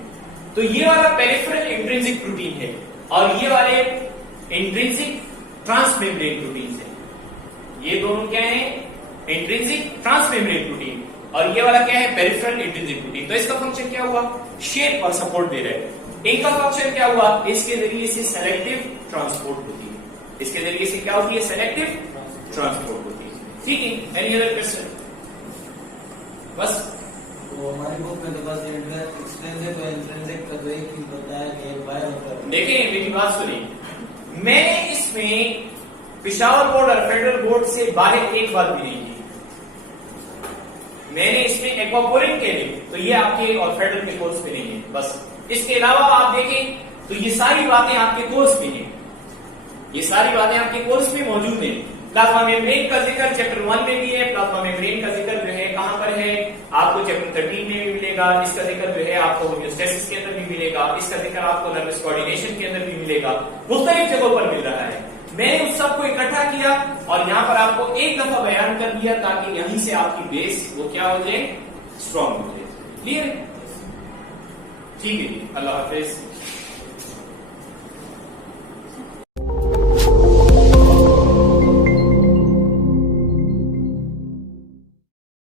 तो ये वाला पेरिफेरल इंट्रिंसिक प्रोटीन है और ये वाले इंट्रिंसिक ट्रांसमेम्ब्रेन प्रोटीन है। ये दोनों क्या है? इंट्रिंसिक ट्रांसमेम्ब्रेन प्रोटीन और ये वाला क्या है? Peripheral intrinsic protein. तो इसका फंक्शन क्या हुआ? शेप और सपोर्ट दे रहे हैं। इनका फंक्शन क्या हुआ? इसके जरिए से सेलेक्टिव ट्रांसपोर्ट होती है। इसके जरिए से क्या होती है? सेलेक्टिव ट्रांसपोर्ट होती है। ठीक है, एनी अदर क्वेश्चन? बस तो हमारी बुक में तो बस एक्सट्रिंसिक और इंट्रिंसिक का तो एक ही बताया कि एक बाय होता है। देखिए मेरी बात सुनिए, मैंने इसमें पेशावर बोर्ड और फेडरल बोर्ड से बाहर एक बात भी नहीं की। मैंने इसमें एक्वापोरिन के लिए तो ये आपके और फेडरल के कोर्स में नहीं है। बस इसके अलावा आप देखें तो ये सारी बातें आपके कोर्स में हैं। ये सारी बातें आपके कोर्स में मौजूद हैं। प्लाज्मा मेम्ब्रेन का जिक्र चैप्टर 1 में भी है। प्लाज्मा मेम्ब्रेन का जिक्र जो है कहां पर है? आपको चैप्टर 13 में भी मिलेगा, इसका जिक्र जो है आपको होमियोस्टेसिस के अंदर भी मिलेगा, इसका जिक्र आपको नर्वस कोऑर्डिनेशन के अंदर भी मिलेगा, मुख्तलिफ जगहों पर मिल रहा है। मैंने उस सबको इकट्ठा किया और यहाँ पर आपको एक दफा बयान कर दिया ताकि यहीं से आपकी बेस वो क्या हो जाए, स्ट्रॉन्ग हो जाए। क्लियर? ठीक है जी, अल्लाह हाफिज।